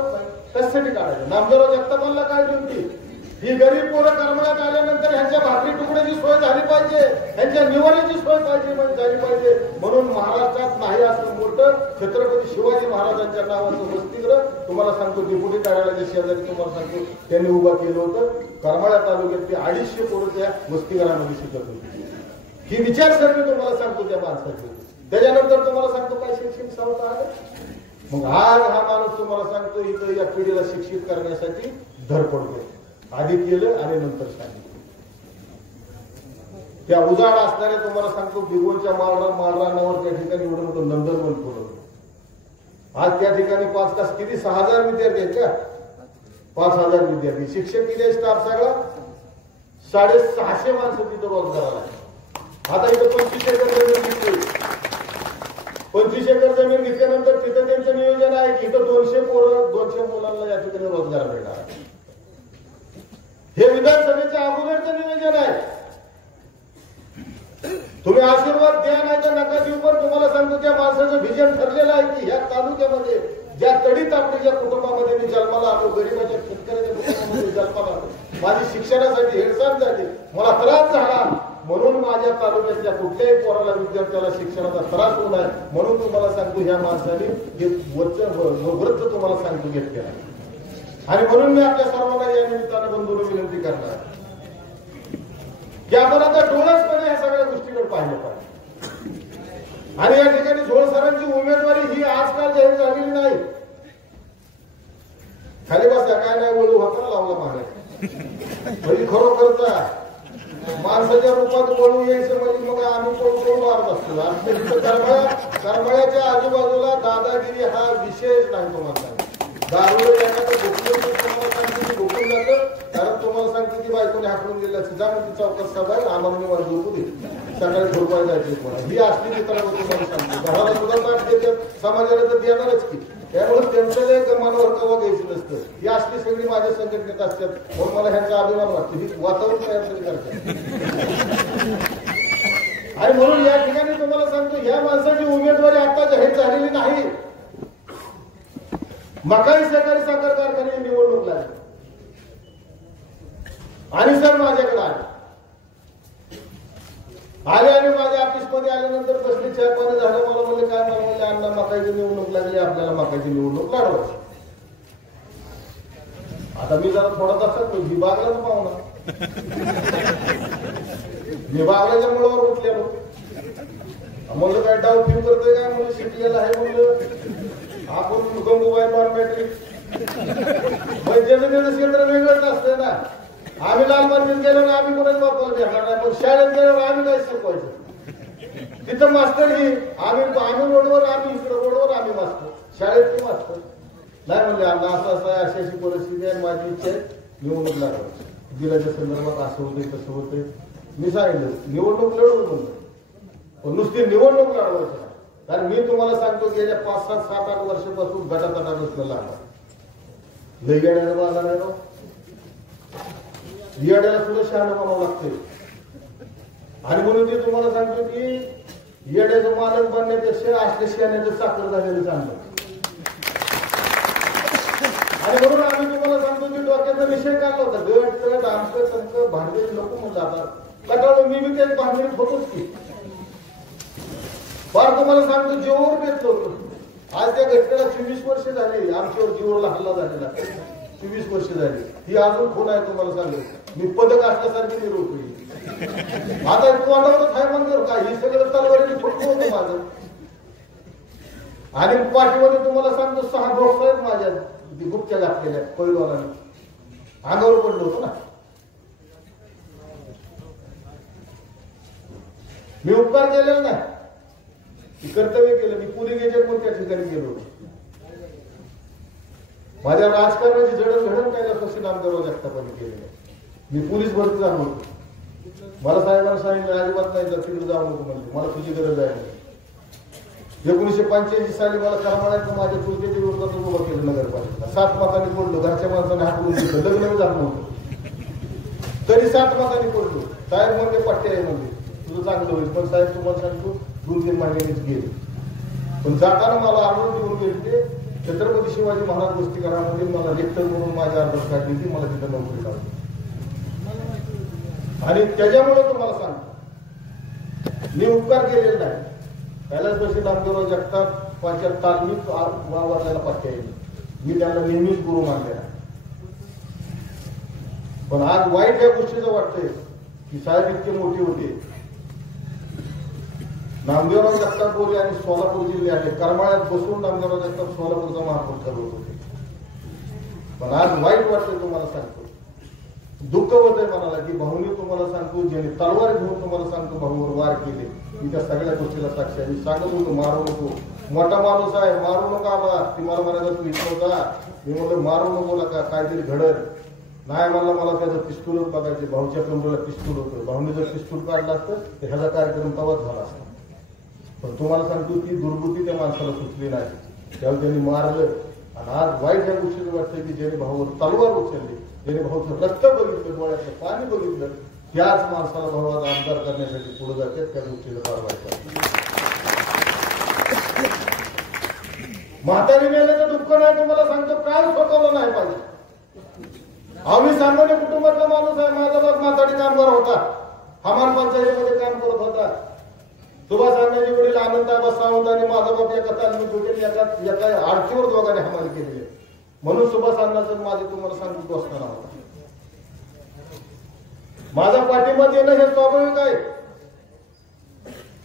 कशासाठी काढायचं? नामदेवराव जगतापांना काढली होती ही गरीब पोरं करमाळ्यात आल्यानंतर ह्यांच्या भाकरी तुकड्याची सोय झाली पाहिजे, ह्यांच्या निवाऱ्याची सोय झाली पाहिजे. म्हणून महाराष्ट्रात नाही असं मोठं छत्रपती शिवाजी महाराजांच्या नावाचं वसतिगृह तुम्हाला सांगतो डेप्युटी कार्यालयाच्या शेजारी तुम्हाला सांगतो त्यांनी उभं केलं होतं. करमाळा तालुक्यात 250 पोरं त्या वसतिगृहामध्ये शिकत होती. ही विचारसरणी तुम्हाला सांगतो त्या माणसाची. त्याच्यानंतर तुम्हाला सांगतो काय शिक्षण संस्था आलं. मग आज हा माणूस तुम्हाला सांगतो इथं या पिढीला शिक्षित करण्यासाठी धडपडतो. आधी केलं आणि नंतर सांगितलं. त्या उजाड असणाऱ्या तुम्हाला सांगतो बिगोनच्या माळरानावर त्या ठिकाणी एवढं मोठं नंदनवन ठेवलं. आज त्या ठिकाणी 5 तास किती 6000 विद्यार्थी आहेत का? 5000 विद्यार्थी. शिक्षक किती स्टाफ सगळा 650 माणसं तिथं रोजगाराला आहे. आता इथं 25 एकर जमीन घेतली. 25 एकर जमीन घेतल्यानंतर तिथं त्यांचं नियोजन आहे की इथं 200 पोरं 200 मुलांना या ठिकाणी रोजगार मिळणार. हे विधानसभेच्या अगोदरचं नियोजन आहे. तुम्ही आशीर्वाद द्या नाही तर नका देऊ, पण तुम्हाला सांगतो त्या माणसाचं व्हिजन ठरलेलं आहे की ह्या तालुक्यामध्ये ज्या तडीत आपल्या कुटुंबामध्ये मी जन्माला आलो, गरीबाच्या शेतकऱ्याच्या कुटुंबामध्ये जन्माला आलो, माझी शिक्षणासाठी हेळसांड झाली, मला त्रास झाला, म्हणून माझ्या तालुक्यातल्या कुठल्याही पोराला विद्यार्थ्याला शिक्षणाचा त्रास होऊ नये म्हणून तुम्हाला सांगतो ह्या माणसाने हे व्रत तुम्हाला सांगतो घेतलेला. आणि म्हणून मी आपल्या सर्वांना या निमित्तानं बंधूंना विनंती करणार की आपण आता डोळसपणे ह्या सगळ्या गोष्टीकडे पाहिलं पाहिजे. आणि या ठिकाणी झोळ सरांची उमेदवारी ही आजकाल जाहीर झालेली नाही. खाली बसा काय नाही बोलू होता लावला महाराज म्हणजे खरोखरचा माणसाच्या रूपात पळू यायचं म्हणजे मग आम्ही पळून मारत असतो. करमाळ्याच्या आजूबाजूला दादागिरी हा विषयच नाही. तुम्हाला दारू भोकून जातं कारण तुम्हाला सांगतो की बायकोने हाकलून गेल्या जा म्हणजे चौकात सभा आहे आम्हाला निवार झोपू दे सकाळी झोपायला जायचे ही असली मित्रांनो तुम्हाला सांगतो. घराला सुद्धा ताट देतात समाजाला तर देणारच की. त्यामुळे त्यांचं मनावर कवा घ्यायचं नसतं. ही असली सगळी माझ्या संघटनेत असतात म्हणून मला ह्यांचा अभिमान वाटतो. ही वातावरण तयार तरी करतात. आणि म्हणून या ठिकाणी तुम्हाला सांगतो ह्या माणसाची उमेदवारी आता जाहीर झालेली नाही. मकाई सहकारी साखर कारखाने निवडणूक लागली आणि सर माझ्याकडे आले आले आणि माझ्या ऑफिसमध्ये आल्यानंतर बसले, चहा पाणी झालं. मला म्हणले काय? मला म्हणले अण्णा मकाईची निवडणूक लागली, आपल्याला मकाईची निवडणूक लढवायची. आता मी जरा थोडा तसाच विभागला पाहुणा, विभागल्याच्या मुळावर उठलेलो. म्हणलं काय डाव फिर करतोय काय? म्हणलं शिकलेला आहे. म्हणलं आपण गंगूबाई नॉन मॅट्रिक त्याचं क्षेत्र वेगळंच असतंय ना. आम्ही लाल मार्केट गेलो ना, आम्ही कोणाच वापरला भेटणार नाही, पण शाळेत गेल्यावर आम्ही काय शिकवायचं? तिथं मास्तर ही आम्ही रोडवर, आम्ही इकडे रोडवर आम्ही मास्तर, शाळेत मास्तर नाही. म्हणजे आता असं असं अशी अशी परिस्थिती आहे, माझी इच्छा आहे निवडणूक लढवायची. दिलाच्या संदर्भात असं होते तसं होते. मी सांगितलं निवडणूक लढवू म्हणलं, पण नुसती निवडणूक लढवायची. कारण मी तुम्हाला सांगतो गेल्या 5, 7, 7, 8 वर्षापासून गटातटा नसलेला लागला. लई येण्याला बाधा नाही ना, येड्याला सुद्धा शहाणं बनावं लागते. आणि म्हणून ते तुम्हाला सांगतो की येड्याचं मालक बनण्यापेक्षा असल्या शहाण्याचं साखर झालेलं चांगलं. आणि म्हणून आम्ही तुम्हाला सांगतो की डोक्याचा विषय काढला होता, गट तट आमचं तमकं भांडवल नको म्हणलं. आता कटाळून मी त्याच भांडवलीत होतोच की. फार तुम्हाला सांगतो जीवावर बेतलो होतो. आज त्या घटनेला 24 वर्ष झाली, आमच्यावर जीवाला हल्ला झालेला 24 वर्ष झाली. ही अजून खून आहे तुम्हाला सांगेल. मी पदक असल्यासारखी निरोप आता तोंडावरच आहे मंदिर काय, ही सगळं तलवारीने फुटकं होतं माझं. आणि पाठीमध्ये तुम्हाला सांगतो 6 बॉक्स आहेत माझ्या गुप्त्या घातलेल्या पैलवानाने, अंगावर पडलो होतो ना. मी उपकार केलेला नाही, कर्तव्य केलं. मी पुणे गेजेटमध्ये त्या ठिकाणी गेलो होतो. माझ्या राजकारणाची जडणघडण काय कशी नामदेवराव जगतापांनी केलेलं. मी पोलीस भरती झालो होतो. मला साहेबांना सांगितलं अजिबात नाही तर तिकडे जाऊ नको म्हणजे, मला तुझी गरज आहे. 1985 साली मला करमाळ्यात माझ्या चुलत्याच्या विरोधात उभं केलं नगरपालिका. 7 मतांनी पडलो. घरच्या माणसाने हाकलून दिलं, लग्न झालं नव्हतं तरी 7 मतांनी पडलो. साहेब म्हणजे पट्टे आहे म्हणजे तुझं चांगलं होईल, पण साहेब तुम्हाला सांगतो 2-3 महिन्यांनीच गेले. पण जाताना मला आढळून देऊन गेले ते छत्रपती शिवाजी महाराज गोष्टीकरामध्ये मला लेक्चर म्हणून माझ्या अर्जात काढली ती, मला तिथं नोकरी लागली. आणि त्याच्यामुळे तुम्हाला सांगतो मी उपकार केलेला नाही. त्यालाच पैसे नामदेवराव जगतापांच्या तालमीत वावरलेला पट्ट्या येईल, मी त्यांना नेहमीच गुरु मानलेला. पण आज वाईट या गोष्टीचं वाटतंय की साहेब इतके मोठे होते. नामदेवराव जगताप बोलले आणि सोलापूर जिल्ह्यात करमाळ्यात बसून नामदेवराव जगताप सोलापूरचा महापौर ठरवत होते. पण आज वाईट वाटतंय तुम्हाला सांगतो, दुःख होतंय मनाला की भाऊनी तुम्हाला सांगतो ज्याने तलवार घेऊन तुम्हाला सांगतो भाऊवर वार केले. मी त्या सगळ्या गोष्टीला साक्षी आहे. मी सांगत होतो मारू नको, मोठा माणूस आहे मारू नका बा. ती मला म्हणायचं तू इच्छा. मी म्हणलं मारू नको नका, काहीतरी घडत नाही. मला त्याचं पिस्तूलच बघायचे. भाऊच्या कमरेला पिस्तूल होतं. भाऊने जर पिस्तूल काढलं असतं तर ह्याचा कार्यक्रम तवाच झाला असता. पण तुम्हाला सांगतो ती दुर्बुद्धी त्या माणसाला सुचली नाही, त्यावेळी त्यांनी मारलं. आणि आज वाईट या गोष्टीचं वाटतं की ज्याने भाऊवर तलवार उचलली, ज्याने भाऊचं रक्त बघितलं, डोळ्यातलं पाणी बघितलं, त्याच माणसाला भाऊ आज आमदार करण्यासाठी पुढे जातात. त्या गोष्टीला फार वाईट वाटतं. म्हातारी मेल्याचं दुःख नाही तुम्हाला सांगतो, काय स्वतःला नाही पाहिजे. आम्ही सामान्य कुटुंबातला माणूस आहे. माझा बाप म्हातारी कामगार होता, हमाल पंचायतीमध्ये काम करत होता. सुभाष अण्णाजी वडील आनंदआबा सावंत आणि माझा बाप एका तालमीत होते, एका आडकीवर दोघांनी हमाल केलेली. म्हणून सुभाष अण्णाचं माझे तुम्हाला सांगतो दोस्ताना होता. माझा पाठिंबा देणं हे स्वाभाविक आहे.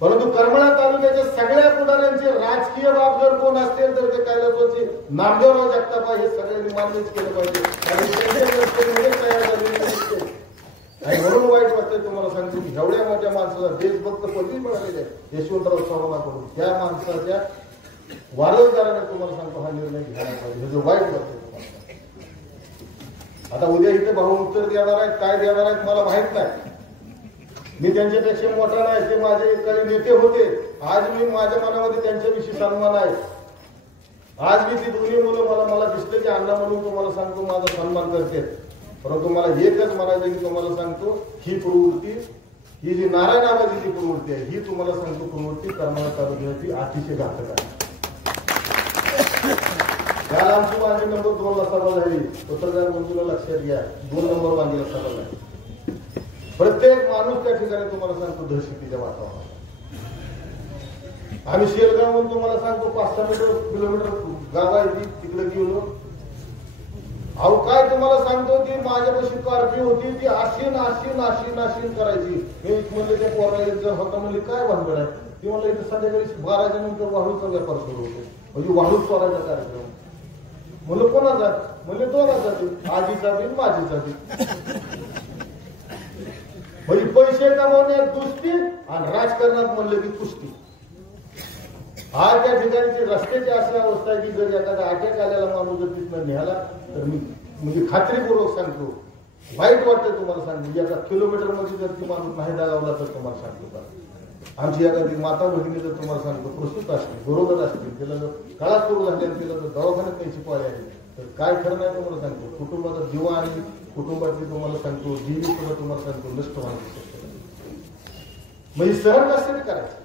परंतु करमाळा तालुक्याच्या सगळ्या पुढाऱ्यांचे राजकीय बाब जर कोण असतील तर ते कैलासवासी नामदेवराव जगताप हे सगळ्यांनी मान्यच केलं पाहिजे. तयार झालेले आणि म्हणून वाईट वाटतंय तुम्हाला सांगतो की एवढ्या मोठ्या माणसाला देशभक्त पदवी मिळालेली आहे यशवंतराव चव्हाणाकडून. त्या माणसाच्या वारसदाराने तुम्हाला सांगतो हा निर्णय घ्यायला पाहिजे. हे जो वाईट वाटतंय तुम्हाला. आता उद्या इथे भाऊ उत्तर देणार आहेत, काय देणार आहेत मला माहित नाही. मी त्यांच्यापेक्षा मोठा नाही, ते माझे काही नेते होते. आज मी माझ्या मनामध्ये त्यांच्याविषयी सन्मान आहे. आज मी ती दोन्ही मुलं मला दिसले की अण्णा म्हणून तुम्हाला सांगतो माझा सन्मान करते. परंतु मला एकच म्हणायचं की तुम्हाला सांगतो ही प्रवृत्ती, ही जी नारायण आबाजीची प्रवृत्ती आहे, ही तुम्हाला सांगतो प्रवृत्ती करमाळा तालुक्याची अतिशय घातक आहे. त्याला आमची वांगी नंबर 2 ला सभा झाली. पत्रकार बंधूला लक्षात घ्या, 2 नंबर वांगीला सभा झाली. प्रत्येक माणूस त्या ठिकाणी तुम्हाला सांगतो दहशतीच्या वातावरणात. आम्ही शेलगावहून तुम्हाला सांगतो 5-6 किलोमीटर गाव आहे ती, तिकडे गेलो. अहो काय तुम्हाला सांगतो की माझ्यापाशी कार्पी होती ती आशीन करायची. मी म्हणले त्या पोराला एक जण होता, म्हणले काय भानगड आहे. ती म्हणलं इथे संध्याकाळी 12च्या नंतर वाळूचा व्यापार सुरू होतो, म्हणजे वाळूच चोरायचा कार्यक्रम. म्हणलं कोणाचा? म्हणजे दोघाचा बी, आजीचा बी माझीचा बी. म्हणजे पैसे कमावण्यात दुसरी आणि राजकारणात म्हणलं की कुस्ती. आज त्या ठिकाणची रस्त्याची अशी अवस्था आहे की जर एखादा अटॅक आलेला माणूस जर तिथनं निघाला तर मी म्हणजे खात्रीपूर्वक सांगतो, वाईट वाटतं तुम्हाला सांगतो. एका किलोमीटर मध्ये जर ती माणूस नाही दागावला तर तुम्हाला सांगतो का, आमची एखादी माता भगिनी जर तुम्हाला सांगतो प्रस्तुत असतील, बरोबर असतील, तिला जर काळा सुरू झाली आणि तिला जर दवाखान्यात त्यांची पाळी आली तर काय खरं नाही तुम्हाला सांगतो. कुटुंबाचा जीव आणि कुटुंबाची तुम्हाला सांगतो जीवी सुद्धा तुम्हाला सांगतो नष्ट होण्याची शक्यता. म्हणजे सहन कशासाठी करायचं?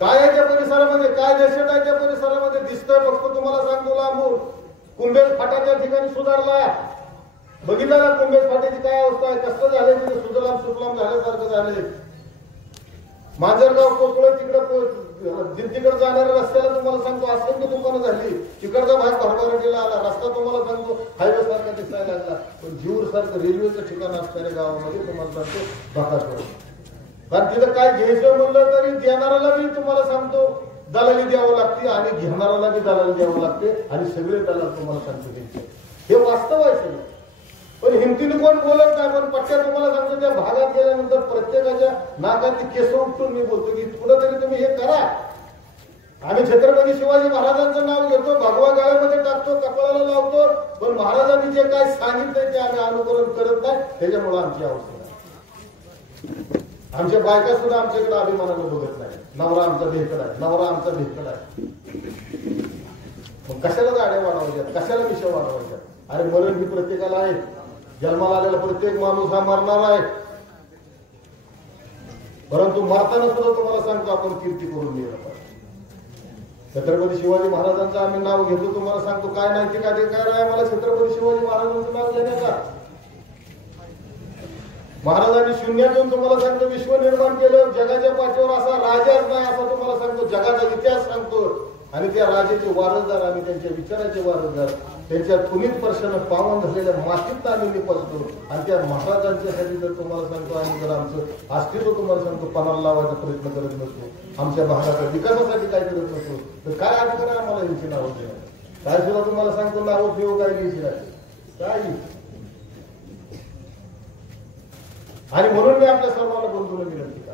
काय आहे त्या परिसरामध्ये, काय दहशत आहे त्या परिसरामध्ये दिसतंय फक्त तुम्हाला सांगतो लांबून. कुंभेज फाटा त्या ठिकाणी सुधारला, बघितलं ना कुंभेज फाट्याची काय अवस्था आहे, कसं झालंय तिथे सुजलाम सुफलाम झाल्यासारखं झालंय. मांजरगाव कोकळ तिकडे जाणाऱ्या रस्त्याला तुम्हाला सांगतो असंख्य दुकानं झाली. तिकडचा भाग भरभराटीला आला, रस्ता तुम्हाला सांगतो हायवे सारखा दिसायला लागला. पण जीवर सारखं रेल्वेचं ठिकाण असणाऱ्या गावामध्ये तुम्हाला सांगतो भाकाच पडतो. कारण तिथं काय घ्यायचं म्हणलं तरी देणाऱ्याला बी तुम्हाला सांगतो दलाली द्यावं लागते आणि घेणाऱ्याला बी दलाली द्यावं लागते आणि सगळे दलाल तुम्हाला सांगतो त्यांचे. हे वास्तव आहे सगळं. पण हिमतीने कोण बोलत नाही. पण पट्ट्या तुम्हाला सांगतो त्या भागात गेल्यानंतर प्रत्येकाच्या नाकातली केस उपटून मी बोलतो की पुढे तरी तुम्ही हे करा. आम्ही छत्रपती शिवाजी महाराजांचं नाव घेतो, भगवा गाळ्यामध्ये टाकतो, कपाळाला लावतो, पण महाराजांनी जे काय सांगितलंय ते आम्ही अनुकरण करत नाही. त्याच्यामुळे आमची अवस्था आहे. आमच्या बायका सुद्धा आमच्याकडे अभिमानानं बघत नाही. नवरा आमचा भेकड आहे, नवरा आमचा भेकड आहे. मग कशाला गाड्या वाढवायच्यात, कशाला विषय वाढवायच्यात? अरे मरण ही प्रत्येकाला आहे. जन्माला आलेला प्रत्येक माणूस हा मरणार आहे. परंतु मरताना सुद्धा तुम्हाला सांगतो आपण कीर्ती करून लिहिलं पाहिजे. छत्रपती शिवाजी महाराजांचं आम्ही नाव घेतो, तुम्हाला सांगतो काय नैतिक अधिकार आहे मला छत्रपती शिवाजी महाराजांचं नाव घेण्याचा? महाराजांनी शून्यातून तुम्हाला सांगतो विश्व निर्माण केलं. जगाच्या पाठीवर असा राजाच नाही असा तुम्हाला सांगतो जगाचा इतिहास सांगतो. आणि त्या राजाचे वारसदार आम्ही, त्यांच्या विचाराचे वारसदार, त्यांच्या पुनीत स्पर्शानं पावन झालेल्या मातीत आम्ही निपजतो. आणि त्या महाराजांच्यासाठी जर तुम्हाला सांगतो आम्ही जर आमचं अस्तित्व तुम्हाला सांगतो पणाला लावायचा प्रयत्न करत नसतो, आमच्या भागाच्या विकासासाठी काय करत नसतो, तर काय अधिकार आहे आम्हाला यांची नावं देणार? काय सुद्धा तुम्हाला सांगतो नावं ठेवू काय घ्यायची नाही काय. आणि म्हणून मी आपल्या सर्वांना बंधूला विनंती करतो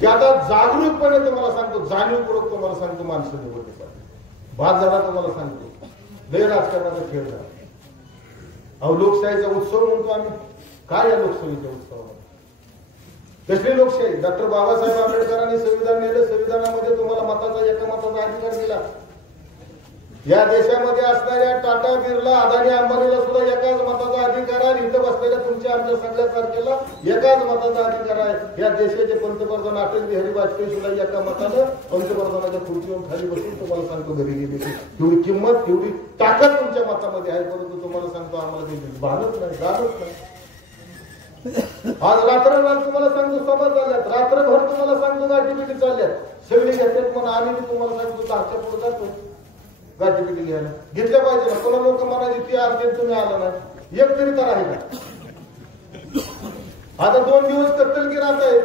की आता जागरूकपणे तुम्हाला सांगतो, जाणीवपूर्वक तुम्हाला सांगतो माणसं निवडली पाहिजे. बाद झाला तुम्हाला सांगतो लय राजकारणाचा खेळ झाला. अहो लोकशाहीचा उत्सव म्हणतो आम्ही. काय या लोकशाहीच्या उत्सवामध्ये कसली लोकशाही? डॉक्टर बाबासाहेब आंबेडकरांनी संविधान नेलं. संविधानामध्ये तुम्हाला मताचा, एका मताचा अधिकार दिला. या देशामध्ये असणाऱ्या टाटा, बिर्ला, अदानी, अंबानीला सुद्धा एकाच मताचा अधिकार आहे. इथं बसलेल्या तुमच्या आमच्या सगळ्या सारख्याला एकाच मताचा अधिकार आहे. या देशाचे पंतप्रधान अटल बिहारी वाजपेयी सुद्धा एका मतानं पंतप्रधानाच्या खुर्चीवर खाली बसून तुम्हाला सांगतो घरी गेले. तेवढी किंमत, तेवढी ताकद तुमच्या मतामध्ये आहे. परंतु तुम्हाला सांगतो आम्हाला ते भानच नाही, जाणच नाही. आज रात्रभर तुम्हाला सांगतो सभा चालल्यात, रात्रभर तुम्हाला सांगतो गाठीपिटी चालल्यात. सगळी घेतात म्हणून आम्ही तुम्हाला सांगतो 10च्या पुढे जातो गाठीपिटी घ्यायला. घेतल्या पाहिजे ना. कोणा लोक म्हणायचे ती आज तुम्ही आला नाही, एक तरी तर आहे का? आता 2 दिवस कत्तलगी राहत आहे.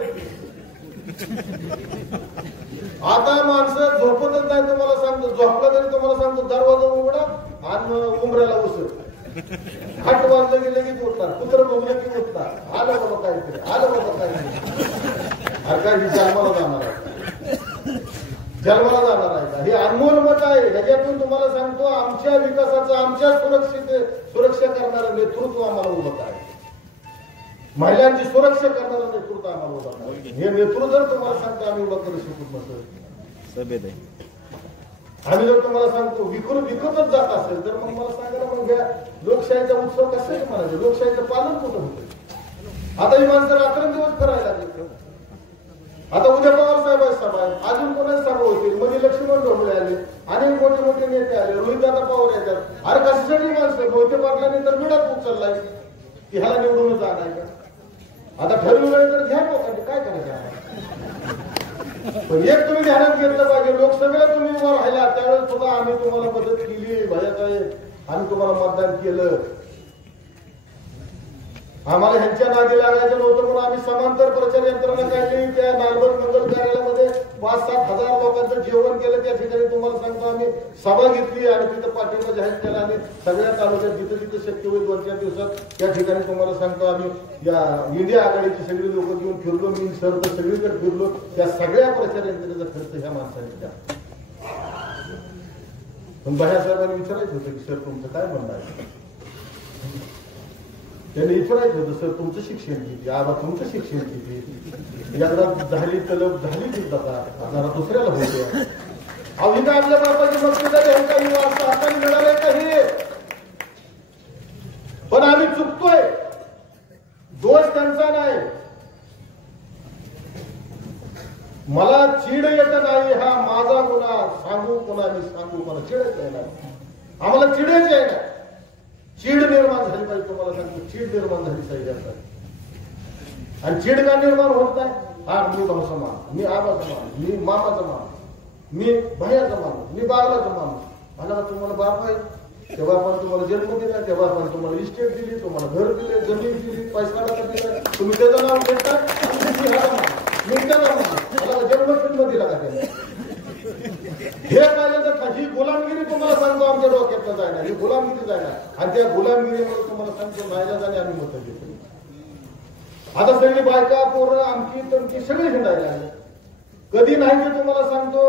आता माणसं झोपतच नाही. तुम्हाला सांगतो झोपला तरी तुम्हाला सांगतो दरवाजा उघडा आणि उमऱ्याला उसर. हट वाजलं गेलं की उठणार, कुत्र बघलं की उठणार. आलं बाबा काहीतरी, आलं बाबा काहीतरी. अरे काय जन्माला जाणार आहे, जन्माला जाणार आहे का? हे अनमोल मत आहे. ह्याच्यातून तुम्हाला सांगतो आमच्या विकासाचं, आमच्या सुरक्षा करणारं नेतृत्व आम्हाला उभं आहे. महिलांची सुरक्षा करणारं नेतृत्व आम्हाला उभं आहे. हे नेतृत्व जर तुम्हाला सांगतो आम्ही उभं करू शकत नसतो, आम्ही जर तुम्हाला सांगतो विकतच जात असेल तर मग मला सांगा मग घ्या लोकशाहीचा उत्सव कशाचे म्हणायचे? लोकशाहीचं पालन कुठं होतं? आता ही माणसं रात्रंदिवस करायला लागली. आता उद्या पवार साहेबांची सभा आहे, अजून कोणाची सभा होतील, म्हणजे लक्ष्मण ढोबळे आले, अनेक मोठे मोठे नेते आले, रोहितदादा पवार येतात. अरे कशासाठी माणसं? मोहिते पाटलांनी तर विडाच उचललाय. की ह्याला निवडूनच आणायचं. आता ठरवलं तर घ्या लोकांनी, काय करायचं. पण एक तुम्ही ध्यानात घेतलं पाहिजे, लोकसभेला तुम्ही उभा राहिला त्यावेळेस सुद्धा आम्ही तुम्हाला मदत केली, भैयासाहेब आम्ही तुम्हाला मतदान केलं. आम्हाला ह्यांच्या नादी लागायचं नव्हतं म्हणून आम्ही समांतर प्रचार यंत्रणा काढली. त्या नालबर्ग मंगल कार्यालयामध्ये 5-7 हजार लोकांचं जेवण केलं. त्या ठिकाणी तुम्हाला सांगतो आम्ही सभा घेतली आणि तिथं पाठिंबा जाहीर केला आणि सगळ्या तालुक्यात जिथं जिथं शक्य होईल 2-4 दिवसात त्या ठिकाणी तुम्हाला सांगतो आम्ही या इंडिया आघाडीची सगळी लोक घेऊन फिरलो. मी सर सगळीकडे फिरलो. त्या सगळ्या प्रचार यंत्रणेचा खर्च ह्या माणसाने द्या. पण बाह्यासाहेबांनी विचारायचं होतं की सर तुमचं काय म्हणणं आहे. त्यांनी विचारायचं होतं सर तुमचं शिक्षण किती, आबा तुमचं शिक्षण किती, याला झाली तलब झाली की जरा दुसऱ्याला होत्या. अविधा आपल्या बापाची मस्जिदारी आहे काही वाजता हाताने मिळालंय काही. पण आम्ही चुकतोय, दोष त्यांचा नाही. मला चीड येत नाही हा माझा गुन्हा. सांगू कोणा मी सांगू कोणा चिडच आहे ना. आम्हाला चिडच आहे ना. चीड निर्माण झाली पाहिजे. तुम्हाला सांगतो चीड निर्माण झाली पाहिजे. आणि चीड का निर्माण होत नाही. हा मी भाऊ समान, मी आबा समान, मी मामाचा माणूस, मी भैयाचा माणूस, मी बागलाचा माणूस. मला तुम्हाला बाप आहे, त्या बापाने तुम्हाला जन्म दिला, त्या बापाने तुम्हाला इस्टेट दिली, तुम्हाला घर दिले, जमीन दिली, पैसा दिला. तुम्ही त्याचं नाव घेता मी त्याला मला जन्म दिला का त्याने. हे पाहिजे तर ही गुलामगिरी तुम्हाला सांगतो आमच्या डोक्यातलं जायला. ही गुलामगिरी जायला आणि त्या गुलामगिरीमुळे तुम्हाला सांगतो नाहीला जाणे आम्ही मत देतो. आता सगळी बायका पोरं आमची तमची सगळी हिंडायला आले. कधी नाही ते तुम्हाला सांगतो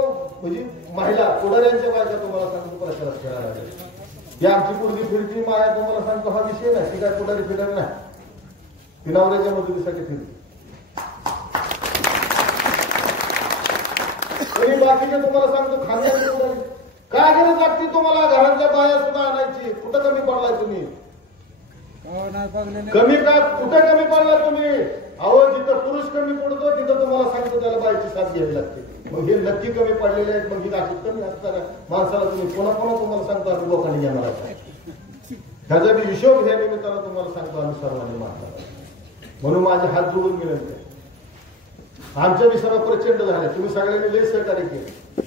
म्हणजे महिला पुढाऱ्यांच्या बायका तुम्हाला सांगतो प्रचारात खेळायला लागल्या. ही आमची पुढची फिरती माया तुम्हाला सांगतो हा विषय नाही. ती काय पुढारी फिरणार नाही, ती नवऱ्याच्या मदतीसाठी फिरते. बाकीचे तुम्हाला सांगतो खाण्याची काय गरज लागते तुम्हाला. घरातल्या बाया सुद्धा आणायची. कुठं कमी पडलाय तुम्ही. कमी का कुठे कमी पडला तुम्ही. अहो जिथं पुरुष कमी पडतो तिथं तुम्हाला सांगतो त्याला बाईची साथ घ्यावी लागते. मग हे नक्की कमी पडलेले आहेत. मग ही अशी कमी असताना माणसाला तुम्ही पुन्हा तुम्हाला सांगतो आम्ही लोकांनी घेणार आहे. ह्याचा मी हिशोब घ्या निमित्तानं तुम्हाला सांगतो आम्ही सर्वांनी मानणार. म्हणून माझे हात जोडून मिळवते. आमच्या विसरा प्रचंड झाले. तुम्ही सगळ्यांनी लय सहकार्य केले.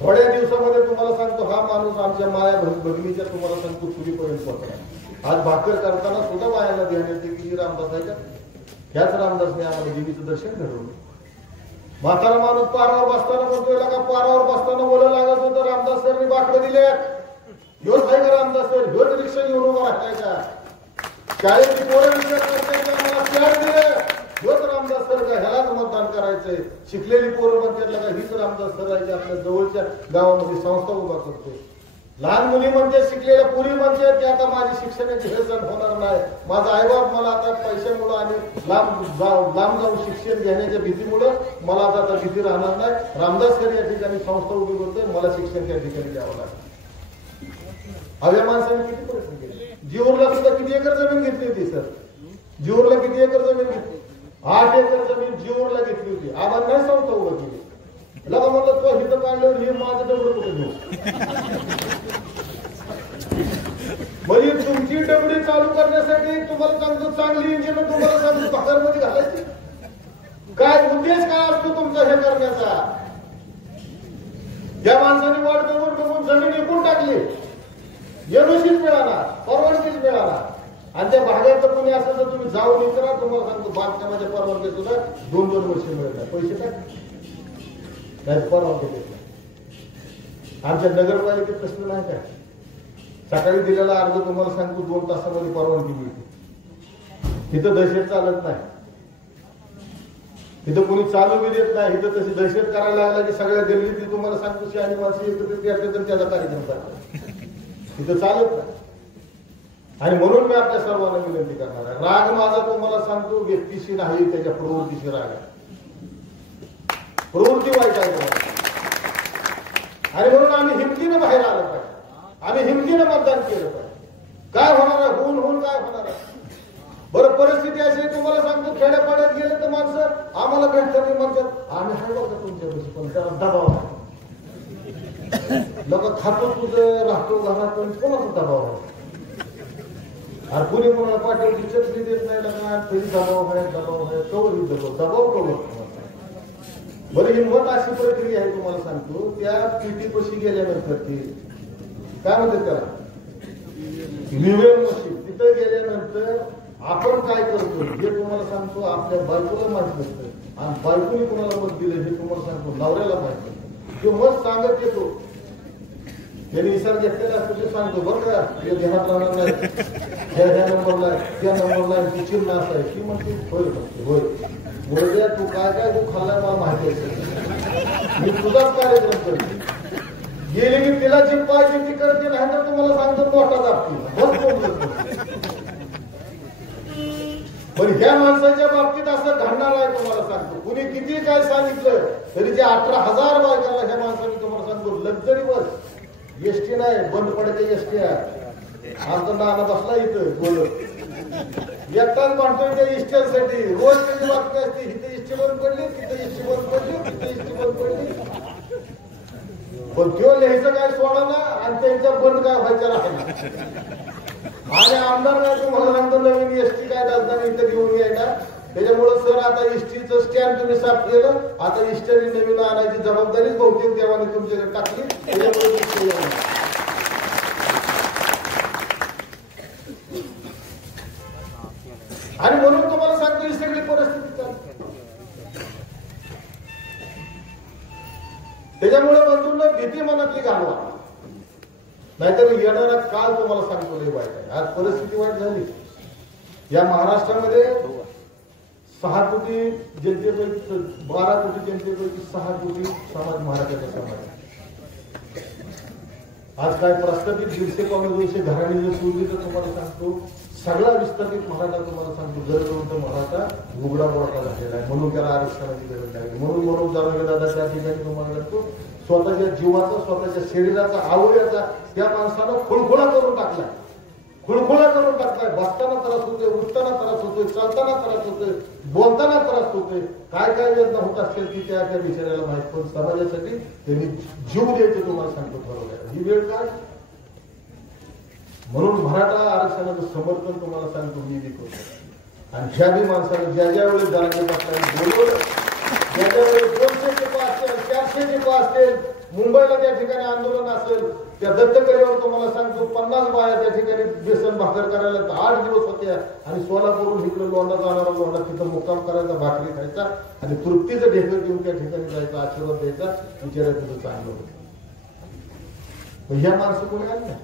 थोड्या दिवसामध्ये तुम्हाला सांगतो हा माणूस आमच्या माया भगिनीच्या तुम्हाला सांगतो चुलीपर्यंत पोहोचला. आज भाकर करताना सुद्धा मायाला ध्यान येते की रामदास आहे का. ह्याच रामदासने आम्हाला देवीचं दर्शन घडवलं. म्हातारा माणूस पारावर बसताना म्हणतोय का पारावर बसताना बोलायला लागत होतं रामदास सरनी बाकडे दिले. ह्योच आहे का रामदास सर. ह्योच रिक्षा घेऊन उभा राहायचा. शाळेची पोरं रिक्षा करतायचा मला प्लॅन दिले. ह्योच रामदास सर का ह्यालाच मतदान करायचंय. शिकलेली पोरं म्हणतात का हीच रामदास सर आहे आपल्या जवळच्या गावामध्ये संस्था उभा करतो. लहान मुली म्हणते शिकलेल्या पुरी म्हणते की आता माझी शिक्षणाची हेळसांड होणार नाही. माझा आईबाप मला आता पैशामुळे आणि लांब जाऊन शिक्षण घेण्याच्या भीतीमुळे मला आता भीती राहणार नाही. रामदास सर या ठिकाणी संस्था उभी करतोय. मला शिक्षण त्या ठिकाणी द्यावं लागेल. हव्या माणसाने किती परिस्थिती केली. जीवरला सुद्धा किती एकर जमीन घेतली होती सर. जीवरला किती एकर जमीन घेतली. 8 एकर जमीन जीवरला घेतली होती. आम्हाला नाही संस्था उभं केली. लगा म्हणलं तो हिथं काढलं हे माझं डबडं कुठे घेऊ. म्हणजे तुमची डबडी चालू करण्यासाठी तुम्हाला सांगतो चांगली इंजिन तुम्हाला सांगतो पगारमध्ये घालायची. काय उद्देश काय असतो तुमचा हे करण्याचा. या माणसाने वाट बघून जमीन विकून टाकली. एनओसीच मिळाला, परवानगीच मिळाला. आणि त्या भागाचं कोणी असेल तर तुम्ही जाऊन विचारा. तुम्हाला सांगतो बांधकामाच्या परवानगी सुद्धा 2-2 वर्ष मिळत नाही. पैसे काय परवानगी देत नाही. आमच्या नगरपालिकेत प्रश्न नाही काय. सकाळी दिलेला अर्ज तुम्हाला सांगतो 2 तासामध्ये परवानगी मिळते. तिथं दहशत चालत नाही. तिथं कोणी चालू बी देत नाही. इथं तशी दहशत करायला लागला की सगळ्या गल्लीत तुम्हाला सांगतो शहाणी माणसं एकत्रित येतात तर त्याचा कार्यक्रम करतात. तिथं चालत नाही. आणि म्हणून मी आपल्या सर्वांना विनंती करणार आहे. राग माझा तुम्हाला सांगतो व्यक्तीशी नाही त्याच्या प्रवृत्तीशी राग आहे. प्रवृत्ती वाईट आहे. आणि म्हणून आम्ही हिमतीनं बाहेर आलं पाहिजे. आम्ही हिमतीनं मतदान केलं पाहिजे. काय होणार आहे होऊन काय होणार आहे. बरं परिस्थिती अशी तुम्हाला सांगतो खेड्यापाड्यात गेले तर माणसं आम्हाला भेटतात म्हणतात आम्ही हाय बघा तुमच्या पैसे पण त्याला दबाव आहे. लोक खातो तुझं राहतो घरात पण कोणाचा दबाव आहे. आणि कुणी कोणाला पाठवली चटणी देत नाही लागणार तरी दबाव आहे कवर दबाव कवर. बरं हिंमत अशी प्रक्रिया आहे तुम्हाला सांगतो. त्या पीटी पशी गेल्यानंतर ती काय म्हणते त्याला ईव्हीएम मशीन तिथे गेल्यानंतर आपण काय करतो हे तुम्हाला सांगतो. आपल्या बायकोला माहित नसतं आणि बायकोने कुणाला मत दिलं हे तुम्हाला सांगतो नवऱ्याला माहित नसतं. तो मत सांगत येतो त्यांनी इशारा घेतलेला असतो ते सांगतो बरं का हे ध्यानात राहणार नाही ह्या नंबरला त्या नंबरला तिची नास आहे ती म्हणते होय म्हणते होय बोलते तू काय तू खाल्लाय मला माहिती आहे मी तुझाच कार्यक्रम करते. गेली की तिला जी पाहिजे ती करते नाही तर तुम्हाला सांगतो मोठा दाबते. पण ह्या माणसाच्या बाबतीत असं घडणार आहे तुम्हाला सांगतो. कुणी किती काय सांगितलं तरी जे 18,000 बायकांना ह्या माणसाने तुम्हाला सांगतो लक्झरी बस एसटी नाही बंद पडते एसटी आहे. आमचा नाना बसला इथं बोलत एकटाच बांधतोय त्या इष्टांसाठी रोज त्याची बातमी असते इथे इष्टी बंद पडली तिथे इष्टी बंद पडली तिथे इष्टी बंद पडली. पण तो लिहायचं काय सोडा ना आणि त्यांच्या बंद काय व्हायचं राहणार. आणि आमदार नाही तुम्हाला सांगतो नवीन एसटी काय राजधानी इथं घेऊन यायला. त्याच्यामुळे सर आता इष्टीचं स्टँड तुम्ही साफ केलं आता इष्टीने नवीन आणायची जबाबदारी बहुतेक देवाने तुमच्याकडे टाकली. त्याच्यामुळे आणि म्हणून तुम्हाला सांगतो ही सगळी परिस्थिती चालते. त्याच्यामुळे बंधूंना भीती मनातली घालवा नाहीतर येणारा काळ तुम्हाला सांगतो लय वाईट आहे. आज परिस्थिती वाईट झाली. या महाराष्ट्रामध्ये 6 कोटी जनतेपैकी 12 कोटी जनतेपैकी 6 कोटी समाज महाराष्ट्राचा समाज आहे. आज काय प्रस्थापित 150-200 घराणी जर सोडली तर तुम्हाला सांगतो सगळा विस्थापित मराठा तुम्हाला सांगतो जर मराठा उघडा बोडका झालेला आहे. म्हणून त्याला आरक्षणाची गरज नाही. म्हणून जाणवे दादा त्या ठिकाणी तुम्हाला सांगतो स्वतःच्या जीवाचा स्वतःच्या शरीराचा आवडीचा त्या माणसानं खुळखुळा करून टाकलाय. खुळखुळा करून टाकलाय. बसताना त्रास होतोय उठताना त्रास होतोय चालताना त्रास होतोय बोलताना त्रास होतोय. काय काय वेदना होत असतील की त्या बिचाऱ्याला माहित. पण समाजासाठी त्यांनी जीव द्यायचं तुम्हाला सांगतो ठरवलं. ही वेळ काय म्हणून मराठा आरक्षणाचं समर्थन तुम्हाला सांगतो मी करतो. आणि ज्या बी माणसाने ज्या वेळेस जाणगे बोलवलं ज्या वेळेस 200चे पास असेल 400चे पास असेल मुंबईला त्या ठिकाणी आंदोलन असेल त्या दत्तकडेवर तुम्हाला सांगतो 50 बाया त्या ठिकाणी बेसन भाकर करायला 8 दिवस होत्या. आणि सोलापूरून इकडे लोंढा जाणारा लोंढा तिथं मुक्काम करायचा भाकरी खायचा आणि तृप्तीचं ढेकर घेऊन त्या ठिकाणी जायचा आशीर्वाद द्यायचा विचारा तुझं चांगलं होतं. ह्या माणसं कोणी आली नाही.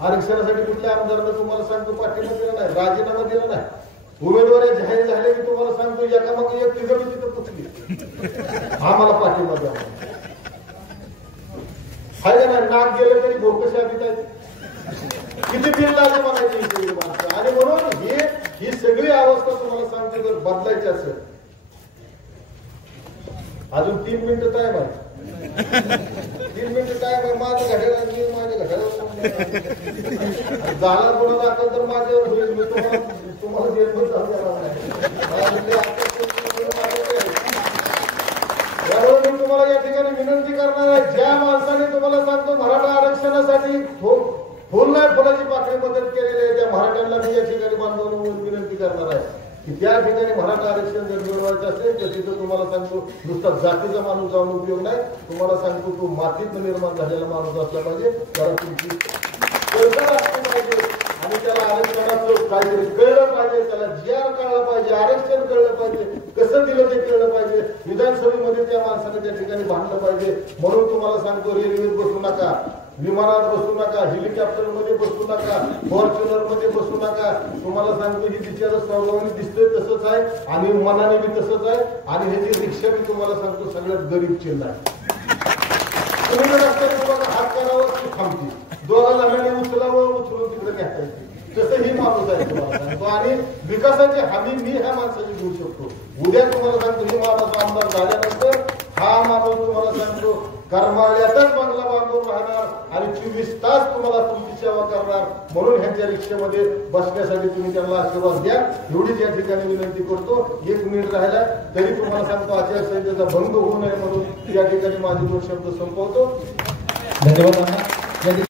आरक्षणासाठी कुठल्या आमदारानं तुम्हाला सांगतो पाठिंबा दिला नाही राजीनामा दिला नाही. उमेदवारी जाहीर झाले की तुम्हाला सांगतो एकामागे एक तिघं तिथं पुचली आम्हाला पाठिंबा द्या हाय का नाही. नाक गेलं तरी भोकशी आधी किती बिल लागले म्हणायची ही सगळी माणसं. आणि म्हणून ही सगळी अवस्था तुम्हाला सांगतो जर बदलायची असेल अजून 3 मिनिटं टाइम आहे. 3 मिनिटं टाइम आहे. माझं घड्याळ मी माझ्या घड्याळ झाला कोणा दाखल तर माझ्यावर होईल. मी तुम्हाला जेलमध्ये जाऊ त्यामुळे मी तुम्हाला या ठिकाणी विनंती करणार आहे ज्या माणसाने तुम्हाला सांगतो मराठा आरक्षणासाठी फुल नाही फुलाची पाकळी मदत केलेली आहे त्या मराठ्यांना मी या ठिकाणी बांधवून विनंती करणार आहे की त्या ठिकाणी मराठा आरक्षण जर मिळवायचं असेल तर तिथं तुम्हाला सांगतो नुसता जातीचा माणूस जाऊन उपयोग नाही. तुम्हाला सांगतो तो मातीत निर्माण झालेला माणूस असला पाहिजे त्याला तुमची असली पाहिजे आणि त्याला आरक्षणाचं काहीतरी कळलं पाहिजे त्याला जीआर कळला पाहिजे आरक्षण कळलं पाहिजे कसं दिलं ते कळलं पाहिजे. विधानसभेमध्ये त्या माणसाने त्या ठिकाणी बांधलं पाहिजे. म्हणून तुम्हाला सांगतो रेल्वेत बसू नका विमानात बसू नका हेलिकॉप्टर मध्ये बसू नका फॉर्च्युनर मध्ये बसू नका. तुम्हाला सांगतो ही बिचारा स्वभावाने दिसतोय तसंच आहे आणि मनाने बी तसंच आहे. आणि हे जी रिक्षा मी तुम्हाला सांगतो सगळ्यात गरीब चिन्ह आहे. तुम्ही रस्त्याने तुम्हाला हात करावं ती थांबते दोघांना उचलावं उचलून तिकडे घेता येते तसं ही माणूस आहे तुम्हाला सांगतो. आणि विकासाची हमी मी ह्या माणसाची घेऊ शकतो. उद्या तुम्हाला सांगतो ही माणूस आमदार झाल्यानंतर हा माणूस तुम्हाला सांगतो करमाळ्यातच बंगला बांधून राहणार आणि 24 तास तुम्हाला तुमची सेवा करणार. म्हणून ह्यांच्या रिक्षेमध्ये बसण्यासाठी तुम्ही त्यांना आशीर्वाद द्या एवढीच या ठिकाणी विनंती करतो. 1 मिनिट राहिला तरी तुम्हाला सांगतो आचारसंहितेचा भंग होऊ नये म्हणून या ठिकाणी माझे 2 शब्द संपवतो. धन्यवाद.